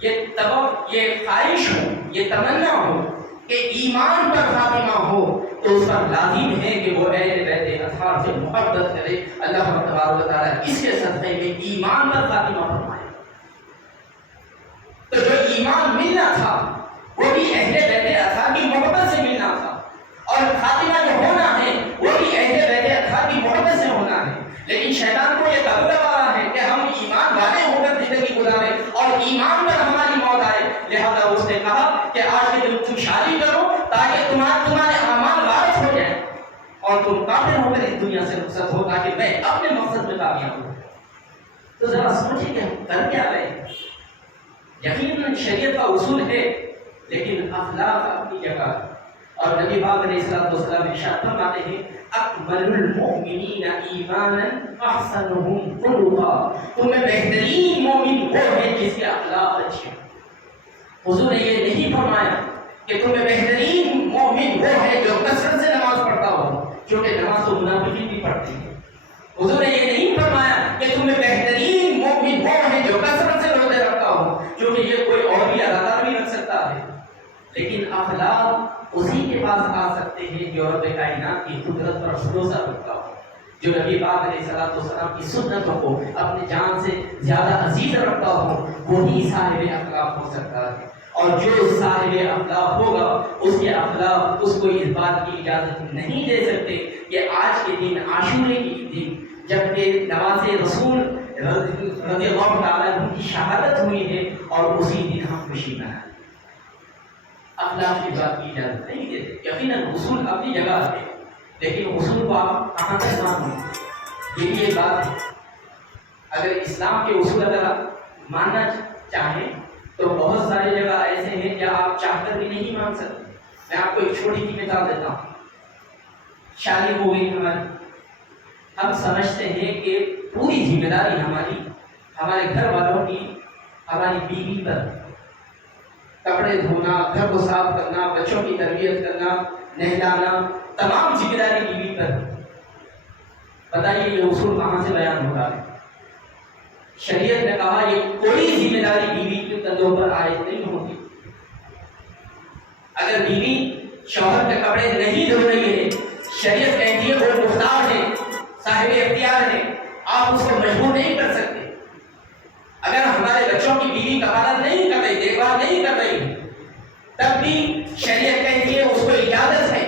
یہ خواہش ہو، یہ تمنا ہو کہ ایمان پر خاتمہ ہو تو اس پر لازم ہے کہ وہ اہل بیت اطہار سے محبت کرے، اللہ تبارک و تعالیٰ اس کے صدقے میں ایمان پر خاتمہ فرمائے۔ تو جو ایمان ملنا تھا وہ بھی اہل بیت اطہار کی محبت سے ملنا تھا، اور خاتمہ جو ہونا ہے وہ بھی اہل بیت اطہار کی محبت سے ہونا ہے۔ لیکن شیطان کو یہ قبول آ رہا ہے کہ ہم ایمان والے ہو کر زندگی گزارے اور ایمان پر ہماری موت آئے، لہذا اس نے کہا کہ آج کے دن تم شادی کرو تاکہ تمہارے اعمال وارث ہو جائیں اور تم کافر ہو کر اس دنیا سے رخصت ہو تاکہ میں اپنے مقصد میں کامیاب ہوں۔ تو ذرا سوچیں کہ ہم کر کیا رہے ہیں۔ یقیناً شریعت کا اصول ہے لیکن اخلاق اپنی جگہ، اور نبی پاک علیہ الصلوۃ والسلام ارشاد فرماتے ہیں اکمل المؤمنین ایمانا احسنهم خلقا، تم میں بہترین مومن وہ ہے جس کے اخلاق اچھے ہیں۔ حضور نے یہ نہیں فرمایا کہ تم میں بہترین مومن وہ ہے جو کثرت سے نماز پڑھتا ہو، کیونکہ نماز تو منافقین بھی پڑھتے ہیں۔ حضور نے یہ نہیں فرمایا کہ تم میں بہترین مومن وہ ہے جو کثرت سے روزے رکھتا ہو، کیونکہ یہ کوئی اور بھی اداکار بھی رکھ سکتا ہے۔ لیکن اخلاق اسی کے پاس آ سکتے ہیں جو رب کائنات کی قدرت پر بھروسہ رکھتا ہو، جو نبی پاک علیہ الصلوۃ والسلام کی سنتوں کو اپنی جان سے زیادہ عزیز رکھتا ہو، وہی صاحب اخلاق ہو سکتا ہے۔ اور جو صاحب اخلاق ہوگا اس کے اخلاق اس کو اس بات کی اجازت نہیں دے سکتے کہ آج کے دن عاشورے کی دن جبکہ نواز رسول رضی اللہ تعالیٰ عنہ کی شہادت ہوئی ہے اور اسی دن ہم خوشی منائیں۔ اخلاق کی بات کی اجازت نہیں دیتے. یقیناً اصول اپنی جگہ ہے، لیکن اصول کو آپ کہاں تک مانیں، یہ بھی ایک بات ہے. اگر اسلام کے اصول اگر آپ ماننا چاہیں تو بہت ساری جگہ ایسے ہیں جہاں آپ چاہ کر بھی نہیں مان سکتے. میں آپ کو ایک چھوٹی سی مثال دیتا ہوں. شادی ہو گئی ہماری، ہم سمجھتے ہیں کہ پوری ذمہ داری ہمارے گھر والوں کی ہماری بیوی پر، کپڑے دھونا، گھر کو صاف کرنا، بچوں کی تربیت کرنا، نہلانا، تمام ذمہ داری بیوی پر. بتائیے یہ اصول کہاں سے بیان ہو رہا ہے؟ شریعت نے کہا یہ کوئی ذمہ داری بیوی کے کندھوں پر عائد نہیں ہوتی. اگر بیوی شوہر کے کپڑے نہیں دھو رہی ہے، شریعت کہتی ہے وہ مختار ہے، صاحب اختیار ہے، آپ اس کو مجبور نہیں کر سکتے. اگر ہمارے بچوں کی بیوی کفالت نہیں کر رہی، دیکھ بھال نہیں کر رہی، تب بھی شریعت کہتی ہے اس کو اجازت ہے.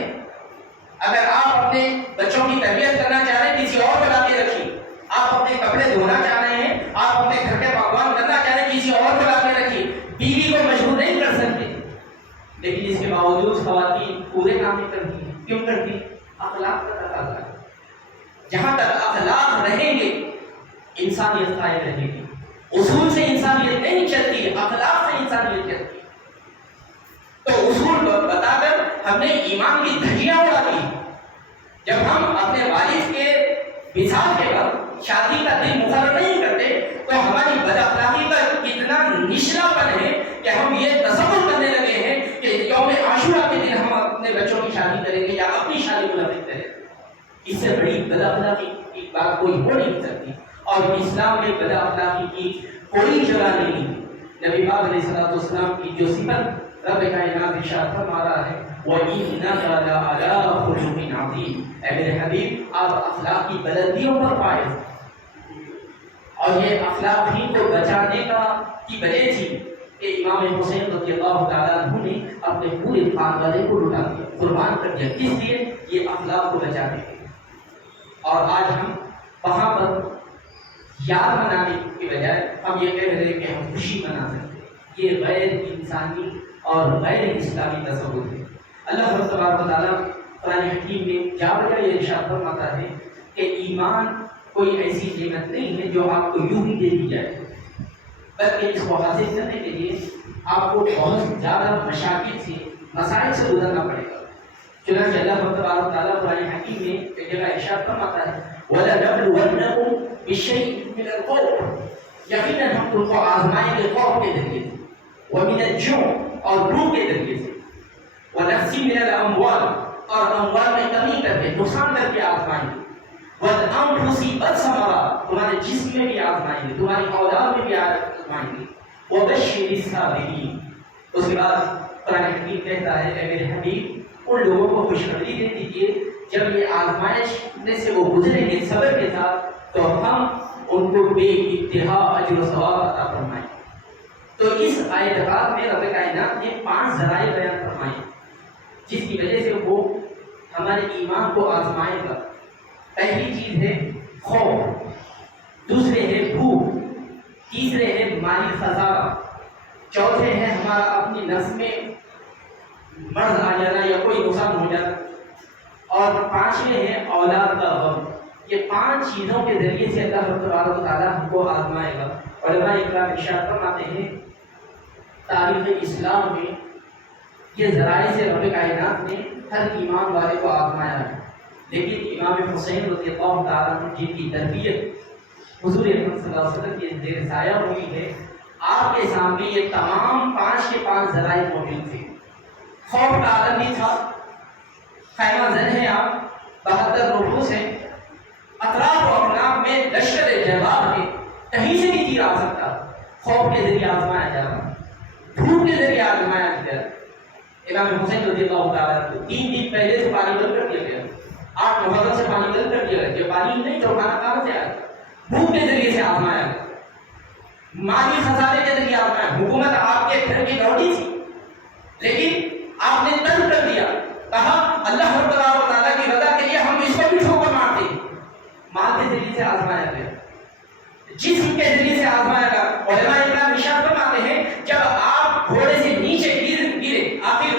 اگر آپ اپنے بچوں کی تربیت کرنا چاہ رہے ہیں کسی اور کو لا کے رکھیے، آپ اپنے کپڑے دھونا چاہ رہے ہیں، آپ اپنے گھر کے پکوان کرنا چاہ رہے ہیں، کسی اور کو لا کے رکھیے. بیوی کو مجبور نہیں کر سکتے. لیکن اس کے باوجود خواتین پورے کام نہیں کرتی ہیں. کیوں کرتی؟ اخلاق کا تقاضا ہے. جہاں تک اخلاق رہیں گے انسانیت قائم رہے گی. اصول سے انسانیت نہیں چلتی، اخلاق سے انسانیت چلتی. تو اصول بتا کر ہم نے ایمان کی دھجیاں اڑا دی. جب ہم اپنے والد کے وصال کے وقت شادی کا دن مقرر نہیں کرتے تو ہماری بد اخلاقی کا کتنا نچلا پن ہے کہ ہم یہ تصور کرنے لگے ہیں کہ یوم عاشورہ کے دن ہم اپنے بچوں کی شادی کریں گے یا اپنی شادی منعقد کریں گے. اس سے بڑی بد اخلاقی کی بات کوئی ہو نہیں سکتی. اور اسلام میں بد اخلاقی کی کوئی جگہ نہیں. نبی پاک علیہ الصلوۃ والسلام کی جو صفت رب کائنات ارشاد فرما رہا ہے وَإِنَّكَ لَعَلَىٰ خُلُقٍ عَظِيمٍ، اے میرے حبیب آپ اخلاق کی بلندیوں پر فائز. اور یہ اخلاق ہی کو بچانے کی وجہ تھی کہ امام حسین رضی اللہ تعالیٰ عنہ نے اپنے پورے خاندان کو لٹا دیا، قربان کر دیا. کس لیے؟ یہ اخلاق کو بچانے کے لیے. اور آج ہم وہاں پر یاد منانے کی بجائے ہم یہ کہہ رہے ہیں کہ ہم خوشی منا سکتے ہیں. یہ غیر انسانی اور غیر اسلامی تصور ہے. اللہ تبارک و تعالیٰ قرآن حکیم میں جا بجا یہ ارشاد فرماتا ہے کہ ایمان کوئی ایسی نعمت نہیں ہے جو آپ کو یوں ہی دے دی جائے، بلکہ اس کو حاصل کرنے کے لیے آپ کو بہت زیادہ مشاکل سے، مسائل سے گزرنا پڑے گا. چنانچہ اللہ تبارک و تعالیٰ قرآن حکیم میں ایک جگہ ارشاد فرماتا ہے وَلَنَبْلُوَنَّكُمْ بِشَيْءٍ مِّنَ الْخَوْفِ، یقیناً ہم تم کو آزمائیں گے خوف کے ذریعے سے، وَمِنَ الْجُوعِ اور بھوک کے ذریعے سے، وَنَقْصٍ مِّنَ الْأَمْوَالِ اور اموال میں کمی کر کے، نقصان کر کے آزمائیں گے، وَالْأَنفُسِ وَالثَّمَرَاتِ تمہارے جسم میں بھی آزمائیں گے، تمہاری اولاد میں بھی آزمائیں گے، وَبَشِّرِ الصَّابِرِينَ. اس کے بعد قرآن حکیم کہتا ہے اے میرے حبیب ان لوگوں کو خوشخبری دے دیجیے جب یہ آزمائش میں سے وہ گزریں گے صبر کے ساتھ تو ہم ان کو بے انتہا اجر و ثواب عطا فرمائیں. تو اس آیت پاک میں رب کائنات نے 5 ذرائع بیان فرمائے جس کی وجہ سے وہ ہمارے ایمان کو آزمائے گا. پہلی چیز ہے خوف، دوسرے ہے بھوک، تیسرے ہے مالی خسارہ، چوتھے ہے ہمارا اپنی نفس میں مرض آ جانا یا کوئی نقصان ہو جانا، اور 5ویں ہے اولاد کا غم. یہ 5 چیزوں کے ذریعے سے اللہ تبارک و تعالیٰ ہم کو آزمائے گا. علماء اکرام ارشاد فرماتے ہیں تاریخ اسلام میں یہ ذرائع سے رب کائنات نے ہر ایمان والے کو آزمایا ہے. لیکن امام حسین رضی اللہ تعالیٰ عنہ جن کی تربیت حضور اکرم صلی اللہ علیہ وسلم کے زیر سایہ ہوئی ہے، آپ کے سامنے یہ تمام 5 کے 5 ذرائع موجود تھے. خوف کا عالم بھی تھا، خیمہ زن ہے آپ، 72 نفوس ہیں، اطراف و اکناف میں لشکر جباب ہے، کہیں سے بھی تیر آ سکتا. خوف کے ذریعے آزمایا جا رہا، بھوک کے ذریعے آزمایا جا رہا. امام حسین رضی اللہ تعالیٰ کو 3 دن پہلے سے پانی بند کر دیا گیا، 8 محرم سے پانی بند کر دیا گیا کہ پانی نہیں تو کھانا کہاں سے آئے گا. بھوک کے ذریعے سے آزمایا گیا، مالی خسارے کے ذریعے آزمایا. حکومت آپ کے گھر کی لوٹی تھی لیکن آپ نے ترک کر دیا، کہا اللہ تبارک و تعالیٰ کی رضا کے لیے ہم اس کو بھی ٹھوکر مارتے ہیں. مال کے ذریعے سے آزمایا گیا، جسم کے ذریعے سے آزمایا گیا. علماء اکرام ارشاد فرماتے ہیں جب آپ گھوڑے سے نیچے گرے آخر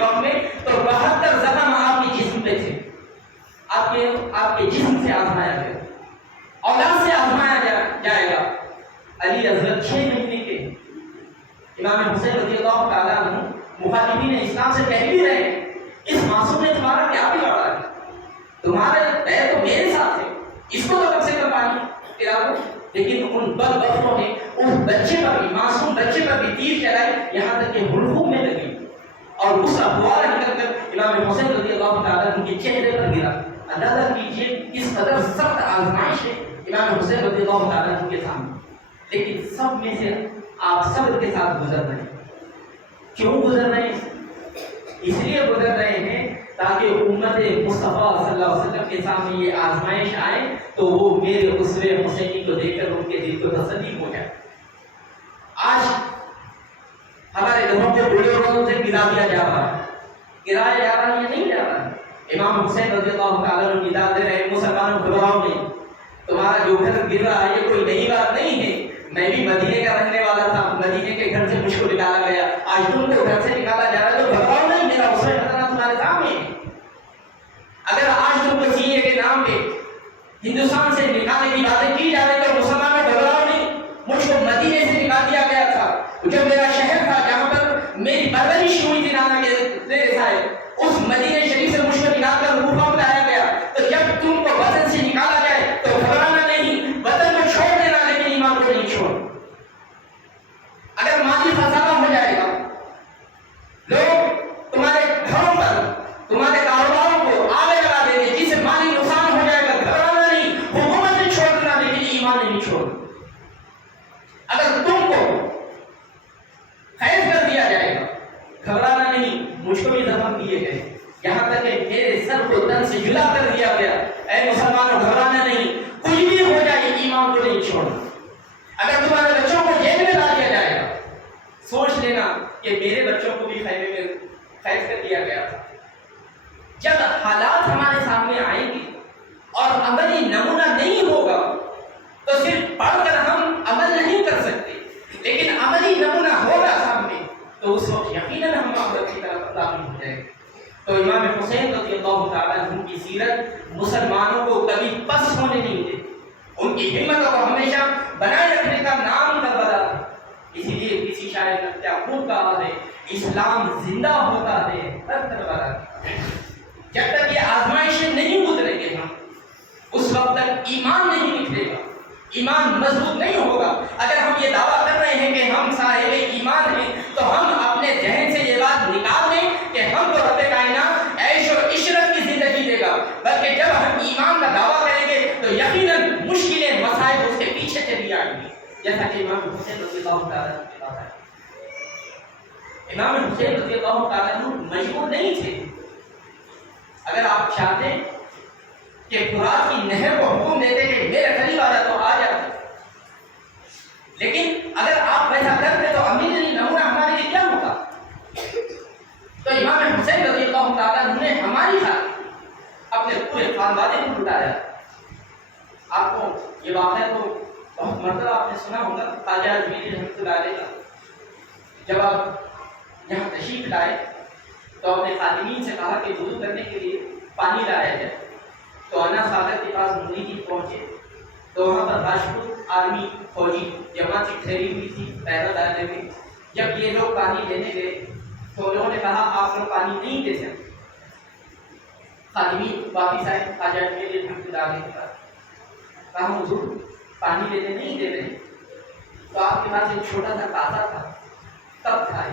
آپ کے جسم سے آزمایا گیا، اولاد سے آزمایا جائے گا۔ علی حضرت 6 مہینے کے امام حسین رضی اللہ تعالیٰ عنہ مخاطبین اسلام سے کہہ بھی رہے ہیں اس معصوم نے تمہارا کیا بگاڑا ہے، تمہارے پیر تو میرے ساتھ ہے، اس کو تو کم سے کم پانی پلا دو۔ لیکن ان بدبختوں نے اس بچے پر بھی، معصوم بچے پر بھی تیر چلائی، یہاں تک کہ حلقوم میں لگی اور اس کا فوارہ نکل کر امام حسین رضی اللہ تعالیٰ عنہ کے چہرے پر گرا۔ اندازہ کیجیے کس قدر سخت آزمائش ہے امام حسین رضی اللہ تعالیٰ عنہ کے سامنے، لیکن سب میں سے آپ صبر کے ساتھ گزر رہے ہیں۔ کیوں گزر رہے ہیں؟ اس لیے گزر رہے ہیں تاکہ امت مصطفیٰ صلی اللہ علیہ وسلم کے سامنے یہ آزمائش آئے تو وہ میرے اسوے حسینی کو دیکھ کر ان کے دل کو تسلی ہو جائے۔ آج ہمارے گھروں کے بزرگوں سے گرا دیا جا رہا ہے، گرایا جا رہا ہے یا نہیں جا رہا ہے؟ امام حسین رضی اللہ تعالیٰ عنہ ندا دے رہے ہیں مسلمانوں گھبراؤ نہیں، تمہارا جو گھر گر رہا ہے یہ کوئی نئی بات نہیں ہے، میں بھی مدینے کا رہنے والا تھا، مدینے کے گھر سے مجھ کو نکالا گیا، آج تم کو گھر سے نکالا جا رہا ہے تو گھبراؤ نہیں، میرا حسین خطرہ تمہارے سامنے ہے۔ اگر آج تم کو سیے کے نام پہ ہندوستان سے نکالنے کی باتیں کی جا رہی تو مسلمانوں گھبراؤ نہیں، مجھ کو مدینے سے نکال دیا گیا تھا، جو میرا شہر تھا جہاں پر میری پرورش ہوئی تھی نانا کے زیر سایہ، اس مدینے شریف سے مجھ کو نکال کر کوفہ میں لایا گیا۔ تو جب تم کو وطن سے نکالا جائے تو گھبرانا نہیں، وطن کو چھوڑ دینا لیکن ایمان کو نہیں چھوڑ۔ اگر مالی خسارہ ہو جائے گا، لوگ تمہارے گھروں پر، تمہارے کاروباروں کو آگے لگا دیں گے، جس سے مالی نقصان ہو جائے گا، گھبرانا نہیں، حکومت نہیں چھوڑ دینا لیکن ایمان نہیں چھوڑ۔ اگر تم کو خیز کر دیا جائے گا، گھبرانا نہیں، مجھ کو بھی دفن کیے گئے، یہاں تک کہ میرے سر کو تن سے جدا کر دیا گیا، اے مسلمانوں گھبرانا نہیں، کچھ بھی ہو جائے ایمان کو نہیں چھوڑنا۔ اگر تمہارے بچوں کو جیل میں ڈال دیا جائے گا، سوچ لینا کہ میرے بچوں کو بھی خیمے میں قید کر دیا گیا تھا۔ جب حالات ہمارے سامنے آئیں گے اور عملی نمونہ نہیں ہوگا تو صرف پڑھ کر ہم عمل نہیں کر سکتے، لیکن عملی نمونہ ہوگا سامنے تو اس وقت یقیناً ہم عبادت کی طرف داخل ہو جائیں گے۔ تو امام حسین رضی اللہ تعالیٰ عنہ کی سیرت مسلمانوں کو کبھی پس ہونے نہیں دے، ان کی ہمت کو ہمیشہ بنائے رکھنے کا نام کربلا ہے۔ اسی لیے کسی شاعر نے کیا خوب کہا ہے، اسلام زندہ ہوتا ہے ہر کربلا۔ جب تک یہ آزمائشیں نہیں گزریں گے ہم، اس وقت تک ایمان نہیں نکلے گا، ایمان مضبوط نہیں ہوگا۔ اگر ہم یہ دعویٰ کر رہے ہیں کہ ہم صاحب ایمان ہیں تو ہم اپنے ذہن سے یہ بات نکال دیں کہ ہم تو رب کائنات عیش و عشرت کی زندگی دے گا، بلکہ جب ہم ایمان کا دعویٰ کریں گے تو یقیناً مشکلیں مصائب اس کے پیچھے چلی آئیں گی، جیسا کہ امام حسین رضی اللہ تعالیٰ عنہ کی بات ہے۔ امام حسین رضی اللہ تعالیٰ عنہ مجبور نہیں تھے، اگر آپ چاہتے کہ فرات کی نہر کو حکم دیتے کہ میرے قریب آ جا تو آ جاتے، لیکن اگر آپ ویسا کرتے تو امیر نمونہ ہمارے لیے کیا ہوتا؟ تو امام حسین رضی اللہ تعالیٰ عنہ نے ہماری خاطر اپنے پورے خاندان کو لٹایا۔ آپ کو یہ واقعہ تو بہت مرتبہ آپ نے سنا ہوگا، خواجہ اجمیری رحمۃ اللہ علیہ کا جب آپ یہاں تشریف لائے تو اپنے خادمین سے کہا کہ وضو کرنے کے لیے پانی لایا جائے، تو انا ساگر کے پاس منی پہنچے تو وہاں پر راجپوت آرمی فوجی جماعت سے ٹھہری ہوئی تھی پیدل ڈالنے میں۔ جب یہ لوگ پانی لینے گئے تو لوگوں نے کہا آپ لوگ پانی نہیں دے سکتے۔ خادمین واپس آئے، خواجہ اجمیری رحمۃ اللہ علیہ کے پاس، کہا حضور پانی لینے نہیں دے رہے، تو آپ کے پاس ایک چھوٹا سا کاسا تھا، تب تھا،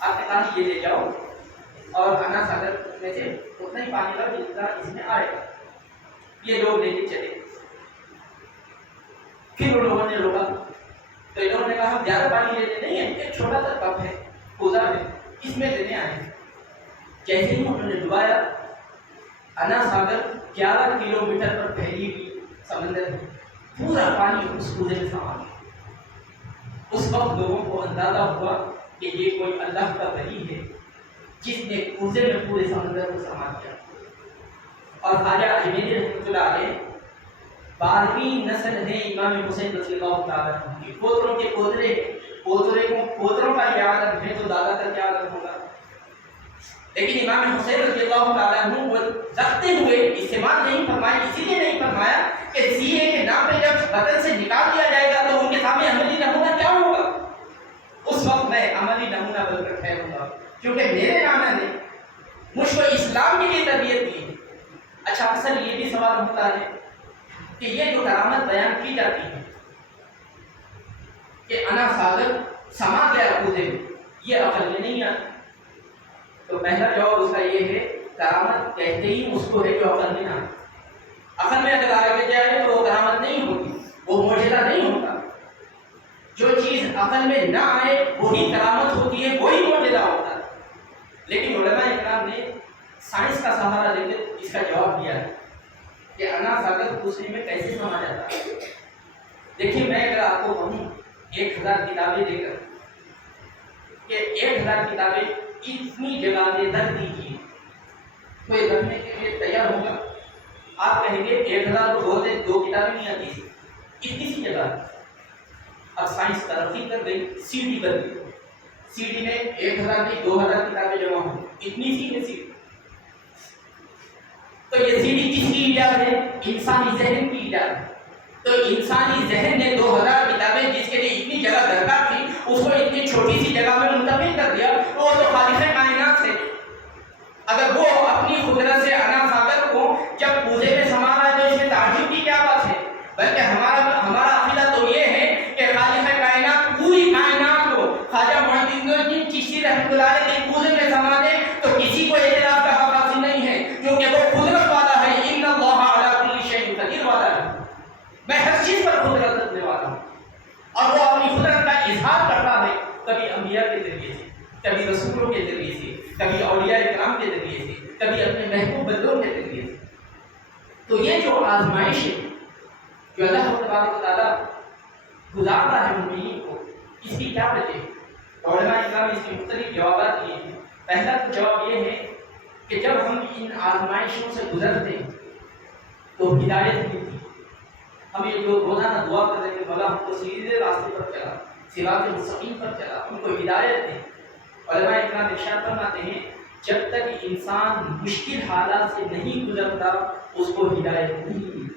آپ نے کہا یہ لے جاؤ اور انا ساگر میں سے اتنا ہی پانی لاؤ جتنا اس میں آئے گا۔ یہ لوگ لے کے چلے، پھر ان لوگوں نے روکا تو انہوں نے کہا ہم زیادہ پانی لینے نہیں ہے، ایک چھوٹا سا کپ ہے، کوزہ ہے، اس میں لینے آئے۔ جیسے ہی انہوں نے ڈبایا، انا ساگر 11 کلومیٹر پر پھیلی ہوئی سمندر میں پورا پانی اس کوزے میں سما گیا۔ اس وقت لوگوں کو اندازہ ہوا کہ یہ کوئی اللہ کا ولی ہے جس نے کوزے میں پورے سمندر کو سما دیا۔ اور خواجہ اجمیری رحمۃ اللہ علیہ 12ویں نسل ہے امام حسین رضی اللہ تعالیٰ عنہ کی، پوتروں کے پوترے، پوتروں کا کیا عالم ہے تو دادا کا کیا عالم ہوگا۔ لیکن امام حسین رضی اللہ تعالیٰ عنہ وہ رکھتے ہوئے استعمال کیونکہ میرے نانا نے مجھ کو اسلام کے لیے تربیت دی۔ اچھا اکثر یہ بھی سوال ہوتا ہے کہ یہ جو کرامت بیان کی جاتی ہے کہ انا ساگر سما گیا پوزے، یہ عقل میں نہیں آتی۔ تو پہلا جواب اس کا یہ ہے کرامت کہتے ہی اس کو ہے جو عقل میں نہ آتی۔ عقل میں اگر آگے جائے تو وہ کرامت نہیں ہوتی، وہ معجزہ نہیں ہوتا۔ جو چیز عقل میں نہ آئے وہی کرامت ہوتی ہے، وہی معجزہ ہوتا ہے۔ لیکن علماء اکرام نے سائنس کا سہارا لے کر اس کا جواب دیا ہے کہ انا ساگر دوسری میں کیسے سما جاتا ہے۔ دیکھیے میں اگر آپ کو کہوں 1000 کتابیں دے کر کہ 1000 کتابیں اتنی جگہ میں رکھ دیجیے، کوئی رکھنے کے لیے تیار ہوگا؟ آپ کہیں گے 1000 کو 2 کتابیں نہیں آتی اتنی سی جگہ۔ اب سائنس ترقی کر گئی، سی ڈی کر گئی، سی ڈی میں 1000 نہیں 2000 کتابیں جمع ہوں، اتنی سی ہے سی ڈی۔ تو یہ سی ڈی کس کی ایجاد ہے؟ انسانی ذہن کی ایجاد ہے۔ تو انسانی ذہن نے 2000 کتابیں جس کے لیے اتنی جگہ درکار تھی اس کو اتنی چھوٹی سی جگہ میں منتقل کر دیا۔ وہ تو خالق کائنات ہے، اگر وہ اپنی قدرت سے انا ساگر کو جب پوزے میں سما رہا ہے تو اس میں تعجب کی کیا بات ہے؟ بلکہ ہمارا عقیدہ تو یہ ہے کہ خالق کائنات پوری کائنات کو خواجہ معین الدین چشتی رحمۃ اللہ علیہ کے پوزے میں سما دے تو کسی کو اعتراض کا حق حاصل نہیں ہے، کیونکہ وہ قدرت والا ہے۔ ان اللہ علی کل شیء قدیر والا ہے، میں ہر چیز پر قدرت رکھنے والا ہوں، اور وہ اپنی قدرت کا اظہار کرتا ہے کبھی انبیاء کے ذریعے سے، کبھی رسولوں کے ذریعے سے، کبھی اولیاء کرام کے ذریعے سے، کبھی اپنے محبوب بندوں کے ذریعے سے۔ تو یہ جو آزمائش ہے جو اللہ تبارک و تعالیٰ گزارتا ہے مومنین کو، اس کی کیا وجہ ہے؟ علماء اکرام اس کے مختلف جوابات دیے ہیں۔ پہلا جواب یہ ہے کہ جب ہم ان آزمائشوں سے گزرتے ہیں تو ہدایت ملتی ہے۔ ہم یہ جو روزانہ دعا کر رہے ہیں مولا ہم کو سیدھے راستے پر چلا، صراط مستقیم پر چلا، ہم کو ہدایت دے۔ علماء اکرام ارشاد فرماتے ہیں جب تک انسان مشکل حالات سے نہیں گزرتا اس کو ہدایت نہیں ملتی۔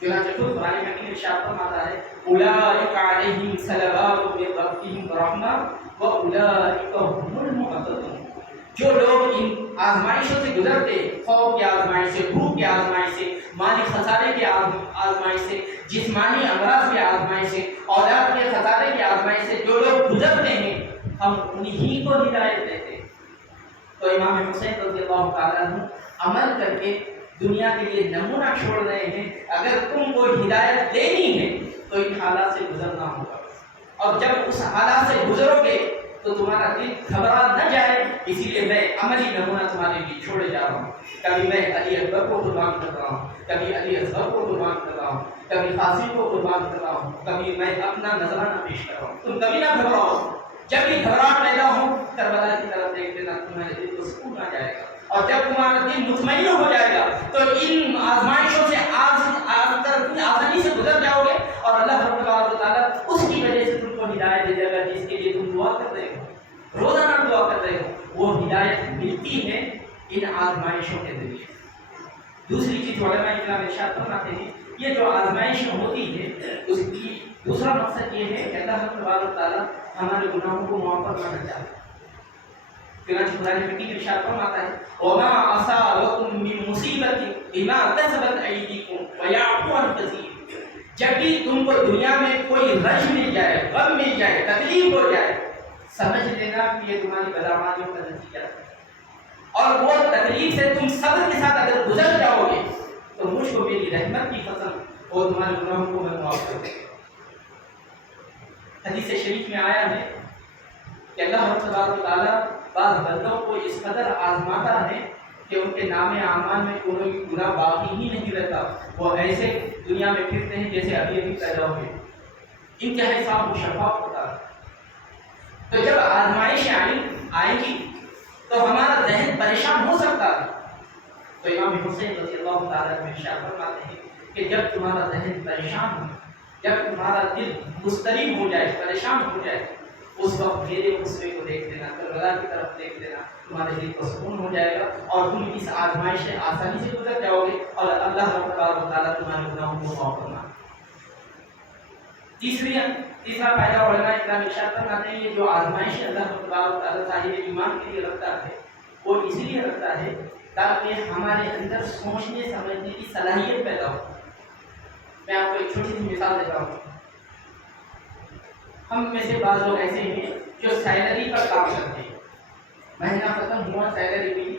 چنانچہ خود قرآن حکیم ارشاد فرماتا ہے اولئک علیہم صلوات من ربہم ورحمہ واولئک هم المہتدون۔ جو لوگ ان آزمائشوں سے گزرتے، خوف کی آزمائش سے، بھوک کی آزمائش سے، مالی خسارے کی آزمائش سے، جسمانی امراض کی آزمائش سے، اولاد کے خسارے کی آزمائش سے جو لوگ گزرتے ہیں ہم انہی کو ہدایت دیتے ہیں۔ تو امام حسین رضی اللہ تعالیٰ عنہ عمل کر کے دنیا کے لیے نمونہ چھوڑ رہے ہیں، اگر تم کو ہدایت دینی ہے تو ان حالات سے گزرنا ہوگا، اور جب اس حالات سے گزرو گے تو تمہارا دل گھبرا نہ جائے، اسی لیے میں عملی نمونہ تمہارے لیے چھوڑے جا رہا ہوں۔ کبھی میں علی اکبر کو قربان کر رہا ہوں، کبھی علی اصغر کو قربان کر رہا ہوں، کبھی قاسم کو قربان کر رہا ہوں، کبھی میں اپنا نذرانہ پیش کر رہا ہوں۔ تم کبھی نہ گھبراؤ، جب بھی گھبراہٹ پیدا ہو کربلا کی طرف دیکھ لینا، تمہارے دل کو سکون آ جائے گا، اور جب تمہارا دل مطمئن ہو جائے گا تو ان آزمائشوں سے آسانی سے گزر جاؤ گے، اور اللہ تبارک و تعالیٰ اس کی وجہ سے تم کو ہدایت دے دے گا جس کے لیے تم دعا کر رہے ہو، روزانہ دعا کر رہے ہو، وہ ہدایت ملتی ہے ان آزمائشوں کے ذریعے۔ دوسری چیز علماء اکرام ارشاد فرماتے ہیں یہ جو آزمائش ہوتی ہے اس کی دوسرا مقصد یہ ہے کہ اللہ تبارک و تعالیٰ ہمارے گناہوں کو معاف فرمانا چاہتا ہے۔ چنانچہ قرآن حکیم ارشاد فرماتا ہے وَمَا أَصَابَكُم مِّن مُّصِيبَةٍ بِمَا كَسَبَتْ أَيْدِيكُمْ وَيَعْفُو عَن كَثِيرٍ۔ جب بھی تم کو دنیا میں کوئی رنج مل جائے، غم مل جائے، تکلیف ہو جائے، سمجھ لینا کہ یہ تمہاری بدعمالیوں کا نتیجہ ہے، اور وہ تکلیف سے تم صبر کے ساتھ اگر گزر جاؤ گے تو مجھ کو میری رحمت کی قسم اور تمہارے گناہوں کو میں معاف کر دوں۔ حدیث شریف میں آیا ہے کہ اللہ تبارک و تعالیٰ بعض بندوں کو اس قدر آزماتا ہے کہ ان کے نام اعمال میں کوئی گناہ باقی ہی نہیں رہتا، وہ ایسے دنیا میں پھرتے ہیں جیسے ابھی ابھی پیدا ہوئے، انتہائی صاف و شفاف ہوتا ہے۔ تو جب آزمائشیں آئیں گی تو ہمارا ذہن پریشان ہو سکتا ہے۔ تو امام حسین رضی اللہ تعالیٰ عنہ ارشاد فرماتے ہیں کہ جب تمہارا ذہن پریشان ہو، جب تمہارا دل مضطرب ہو جائے، پریشان ہو جائے، اس وقت میرے غصے کو دیکھ لینا، کربلا کی طرف دیکھ لینا، تمہارے دل کو سکون ہو جائے گا اور تم اس آزمائش سے آسانی سے گزر جاؤ گے، اور اللہ تبارک و تعالیٰ تمہارے گناہوں کو معاف فرمائے گا۔ تیسری تیسرا فائدہ علماء اکرام ارشاد فرماتے ہیں یہ جو آزمائش اللہ تبارک تعالیٰ صاحب ایمان کے لیے رکھتا ہے وہ اس لیے رکھتا ہے تاکہ ہمارے اندر سوچنے سمجھنے کی صلاحیت پیدا ہو. میں آپ کو ایک چھوٹی سی مثال دیتا ہوں. ہم میں سے بعض لوگ ایسے ہیں جو سیلری پر کام کرتے ہیں, مہینہ ختم ہوا سیلری ملی,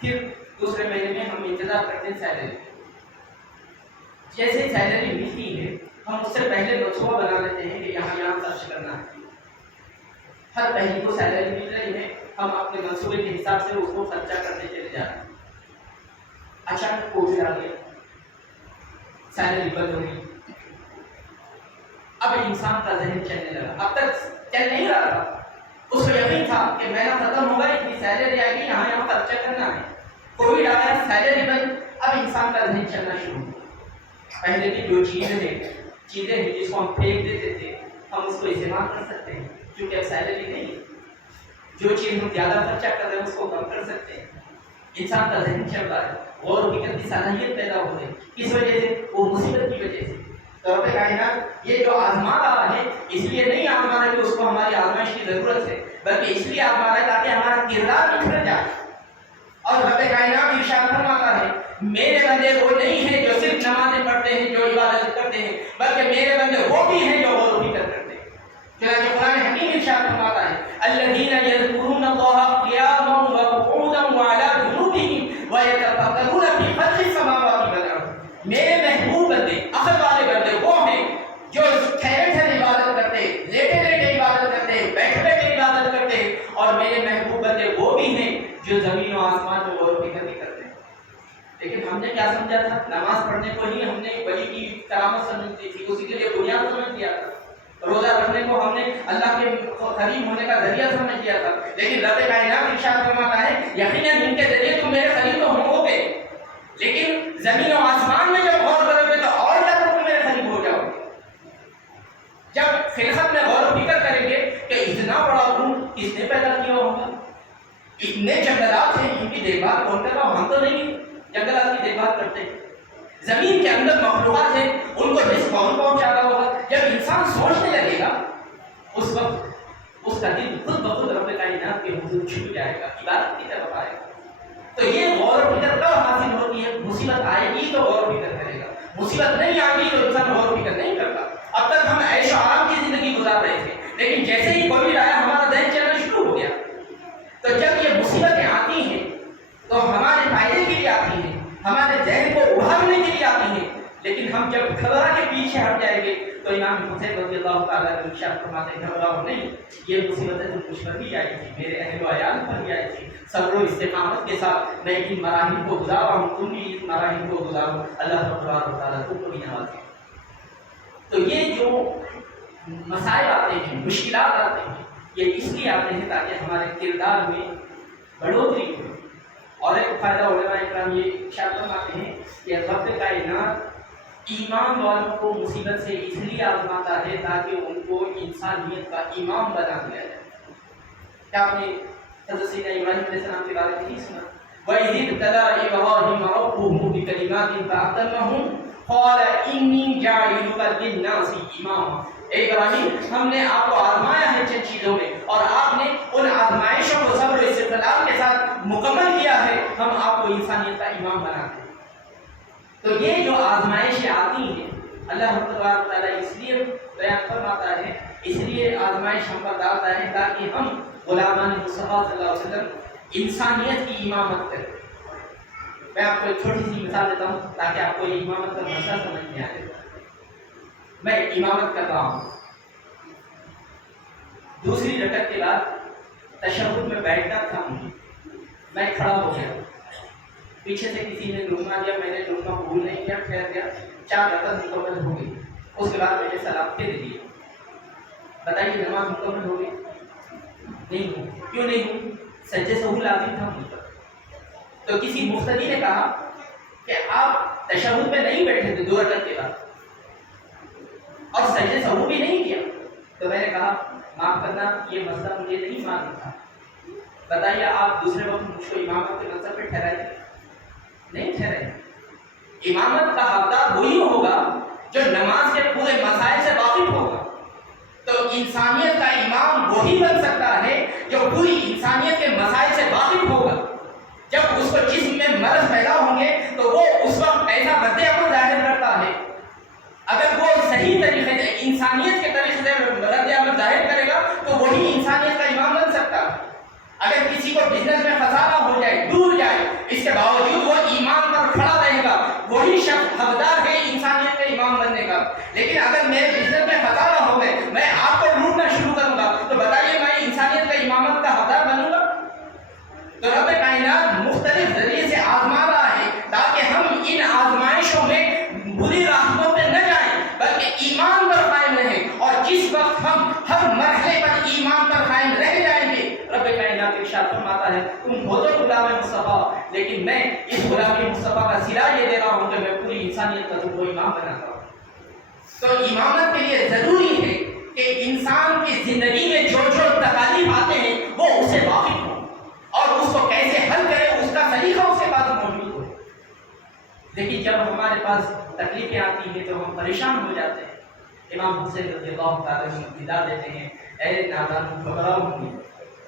پھر دوسرے مہینے میں ہم انتظار کرتے ہیں سیلری. جیسے سیلری ملتی ہے ہم اس سے پہلے منصوبہ بنا لیتے ہیں کہ یہاں خرچ کرنا ہے. ہر پہلی کو سیلری مل رہی ہے, ہم اپنے منصوبے کے حساب سے اس کو خرچہ کرتے چلے جا رہے ہیں. اچانک کووڈ آ گیا, سیلری بند ہو گئی. اب انسان کا ذہن چلنے لگا, اب تک چل نہیں رہا تھا, اس کو یقین تھا کہ مہینہ ختم ہوگا, اتنی سیلری آئے گی, یہاں خرچہ کرنا ہے. کووڈ آیا, سیلری بند, اب انسان کا ذہن چلنا شروع ہوا. پہلے کی جو چیزیں ہیں جس کو ہم پھینک دیتے تھے ہم اس کو استعمال کر سکتے ہیں, کیونکہ اب سیلری نہیں ہے. جو چیز ہم زیادہ خرچہ کر رہے ہیں اس کو کم کر سکتے ہیں. انسان کا ذہن چل رہا ہے, غور و فکر کی صلاحیت پیدا ہو رہی ہے. کس وجہ سے؟ وہ مصیبت کی وجہ سے. تو رب کائنات یہ جو آزما رہا ہے اس لیے نہیں آزما رہا کہ اس کو ہماری آزمائش کی ضرورت ہے, بلکہ اس لیے آزما رہا ہے تاکہ ہمارا کردار نکھر جائے. اور رب کائنات ارشاد فرماتا ہے میرے بندے وہ نہیں ہیں جو صرف نمازیں پڑھتے ہیں, جو عبادت کرتے ہیں, بلکہ میرے بندے وہ بھی ہیں جو غور و فکر کرتے ہیں. چنانچہ قرآن حکیم ارشاد فرماتا ہے الذین یذکرون اللہ قیاما وقعودا وعلی جنوبہم ویتفکرون فی خلق السماوات والارض. میرے محبوب بندے, اصل والے بندے وہ ہیں جو ٹھہرے ٹھہرے عبادت کرتے ہیں, لیٹے لیٹے عبادت کرتے ہیں, بیٹھے بیٹھے عبادت کرتے ہیں. اور میرے محبوب بندے وہ بھی ہیں جو زمین و آسمان میں غور و فکر بھی کرتے ہیں. لیکن ہم نے کیا سمجھا تھا؟ نماز پڑھنے کو ہی ہم نے ولی کی کرامت سمجھتی تھی, اسی کے لیے بنیاد سمجھ لیا تھا. روزہ رکھنے کو ہم نے اللہ کے قریب ہونے کا ذریعہ سمجھ لیا تھا. لیکن رب کائنات ارشاد فرماتا ہے یقیناً ان کے ذریعے تم میرے قریب تو ہو گے, لیکن زمین و آسمان میں جب غور کرو گے تو اور زیادہ تم میرے قریب ہو جاؤ گے. جب خلقت میں غور و فکر کریں گے کہ اتنا بڑا خون کس نے پیدا کیا ہوگا, اتنے جنگلات ہیں ان کی دیکھ بھال کون کر رہا ہو؟ ہم تو نہیں جنگلات کی دیکھ بھال کرتے ہیں. زمین کے اندر مخلوقات ہیں, ان کو رزق کون پہنچا رہا ہوگا؟ جب انسان سوچنے لگے گا اس وقت اس کا دل خود بخود رب کائنات کے حضور چھپ جائے گا, عبادت کی طرف آئے گا. تو یہ غور و فکر کب حاصل ہوتی ہے؟ مصیبت آئے گی تو غور و فکر کرے گا, مصیبت نہیں آئے گی تو انسان غور و فکر نہیں کرتا. اب تک ہم عیش و آرام کی زندگی گزار رہے تھے, لیکن جیسے ہی کووڈ آیا ہمارا ذہن چلنا شروع ہو گیا. تو جب یہ مصیبتیں آتی ہیں تو ہمارے فائدے کے لیے آتی ہیں, ہمارے ذہن کو ابھارنے کے لیے آتی ہیں. لیکن ہم جب گھبرا کے پیچھے ہٹ جائیں گے تو امام حسین رضی اللہ تعالیٰ عنہ ارشاد فرماتے ہیں گھبراؤ نہیں, یہ مصیبتیں تو مجھ پر بھی آئی تھی, میرے اہل و عیال پر بھی آئی تھی. صبر و استقامت کے ساتھ میں ان مراحل کو گزارا ہوں, تم بھی ان مراحل کو گزارو, اللہ تبارک و تعالیٰ تم کو بھی نوازے. تو یہ جو مسائل آتے ہیں, مشکلات آتے ہیں, یہ اس لیے آتے ہیں تاکہ ہمارے کردار میں بڑھوتری ہو. اور ایک فائدہ علماء اکرام یہ ارشاد فرماتے ہیں کہ رب کائنات ایمان والوں کو مصیبت سے اس لیے آزماتا ہے تاکہ ان کو انسانیت کا امام بنا دیا جائے. کیا آپ نے حضرت سیدنا ابراہیم علیہ السلام کے بارے میں نہیں سنا؟ وَإِذِ ابْتَلَىٰ إِبْرَاهِيمَ رَبُّهُ بِكَلِمَاتٍ فَأَتَمَّهُنَّ قَالَ إِنِّي جَاعِلُكَ لِلنَّاسِ إِمَامًا. اے ابراہیم, ہم نے آپ کو آزمایا ہے چند چیزوں میں, اور آپ نے ان آزمائشوں کو صبر و استقلال کے ساتھ مکمل کیا ہے, ہم آپ کو انسانیت کا امام بناتے ہیں. تو یہ جو آزمائشیں آتی ہیں اللہ تبارک و تعالیٰ اس لیے بیان فرماتا ہے, اس لیے آزمائش ہم پر ڈالتا ہے تاکہ ہم غلامان مصطفیٰ صلی اللہ علیہ وسلم انسانیت کی امامت کریں. میں آپ کو ایک چھوٹی سی مثال دیتا ہوں تاکہ آپ کو یہ امامت کا مسئلہ سمجھ میں آئے. میں امامت کر رہا ہوں, دوسری رکعت کے بعد تشہد میں بیٹھنا تھا مجھے, میں کھڑا ہو گیا, پیچھے سے کسی نے لقمہ دیا, میں نے لقمہ قبول نہیں کیا, ٹھہر گیا, 4 رکعت مکمل ہو گئی. اس کے بعد میں نے سلام پھر دیا. بتائیے نماز مکمل ہو گئی؟ نہیں ہو. کیوں نہیں ہو؟ سجدے سہو لازم تھا مجھ پر. تو کسی مفتدی نے کہا کہ آپ تشہد میں نہیں بیٹھے تھے 2 رکعت کے بعد اور سجدے سہو بھی نہیں کیا. تو میں نے کہا معاف کرنا, یہ مسئلہ مجھے نہیں معلوم تھا, بتائیے آپ دوسرے وقت مجھ کو امامت کے منصب پہ ٹھہرائے نہیں ٹھہرائے. امامت کا حقدار وہی ہوگا جو نماز کے پورے مسائل سے واقف ہوگا, تو انسانیت کا امام وہی بن سکتا ہے جو پوری انسانیت کے مسائل سے واقف ہوگا. جب اس کو جسم میں مرض پیدا ہوں گے تو وہ اس وقت ایسا رد عمل ظاہر کرتا ہے. اگر وہ صحیح طریقے سے انسانیت کے طریقے سے رد عمل ظاہر کرے گا تو وہی انسانیت کا امام بن سکتا ہے. اگر کسی کو بزنس میں خسارہ ہو جائے، ڈوب جائے، اس کے باوجود وہ ایمان پر کھڑا رہے گا، وہی شخص حقدار ہے انسانیت کا امام بننے کا. لیکن اگر میرے بزنس میں خسارہ ہو گئے، میں آپ کو لوٹنا شروع کروں گا، تو بتائیے میں انسانیت کا امامت کا حقدار بنوں گا؟ تو رب کائنات مختلف ذریعے سے آزما رہا ہے تاکہ ہم ان آزمائشوں میں بری راستوں پہ نہ جائیں بلکہ ایمان پر قائم رہیں. اور جس وقت ہم ہر مرحلے پر ایمان پر قائم رہ جائیں گے، رب کائنات ارشاد فرماتا ہے تم ہو تو غلام مصطفیٰ، لیکن میں اس غلامی مصطفیٰ کا صلہ یہ دے رہا ہوں کہ میں پوری انسانیت کا تم کو امام بناتا ہوں. تو امامت کے لیے ضروری ہے کہ انسان کی زندگی میں جو جو تکالیف آتے ہیں وہ اسے واقف ہوں اور اس کو کیسے حل کرے اس کا طریقہ اس کے پاس موجود ہو. لیکن جب ہمارے پاس تکلیفیں آتی ہیں تو ہم پریشان ہو جاتے ہیں. امام حسین رضی اللہ تعالیٰ عنہ ہدایت دیتے ہیں اے نادان گھبراؤ نہیں،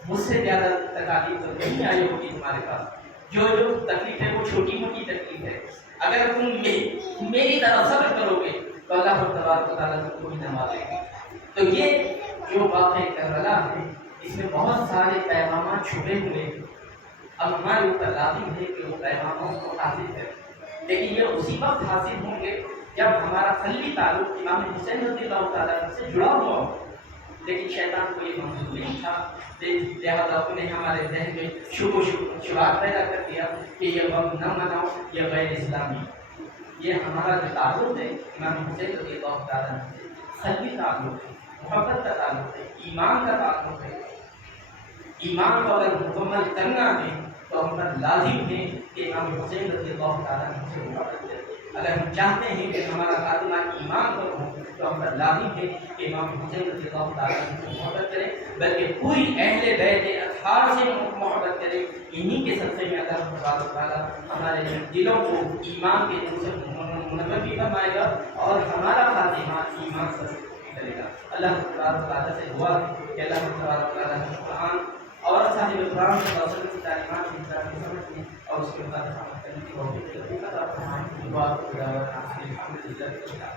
مجھ سے زیادہ تکالیف تو نہیں آئی ہوگی تمہارے پاس. جو تکلیف ہے وہ چھوٹی موٹی تکلیف ہے. اگر تم میری طرف صبر کرو گے تو اللہ تبارک و تعالیٰ تم کو بھی نوازے گا. تو یہ جو واقعہ کربلا ہے اس میں بہت سارے پیغامات چھپے ہوئے ہیں. اب ہمارے اوپر لازم ہے کہ وہ پیغامات کو حاصل کریں. لیکن یہ اسی وقت حاصل ہوں گے جب ہمارا قلبی تعلق امام حسین رضی اللہ تعالیٰ عنہ سے جڑا ہوا ہو. لیکن شیطان کو یہ منظور نہیں تھا، لہٰذا انہوں نے ہمارے ذہن میں شبہات پیدا کر دیا کہ یہ غم نہ مناؤ، یہ غیر اسلامی. یہ ہمارا جو تعلق ہے امام حسین رضی اللہ تعالیٰ عنہ سے قلبی تعلق ہے، محبت کا تعلق ہے، ایمان کا تعلق ہے. ایمان کو اگر مکمل کرنا ہے تو ہم پر لازم ہے کہ امام حسین رضی اللہ تعالیٰ عنہ سے محبت کریں. اگر ہم چاہتے ہیں کہ ہمارا خاتمہ ایمان پر ہو تو ہم پر لازم ہے کہ امام حسین رضی اللہ تعالیٰ عنہ سے محبت کریں، بلکہ پوری اہل بیت اطہار سے محبت کریں. انہی کے صدقے میں اللہ تبارک و تعالیٰ ہمارے دلوں کو ایمان کے نور سے منور بھی فرمائے گا اور ہمارا خاتمہ ایمان پر کرے گا. اللہ تبارک و تعالیٰ سے دعا ہے کہ اللہ تبارک و تعالیٰ قرآن اور صاحب قرآن صلی اللہ علیہ وسلم کی تعلیمات کی سمجھنے اور اس کے مطابق عمل کرنے کی توفیق عطا فرمائے. دعا خدا الحمد للہ.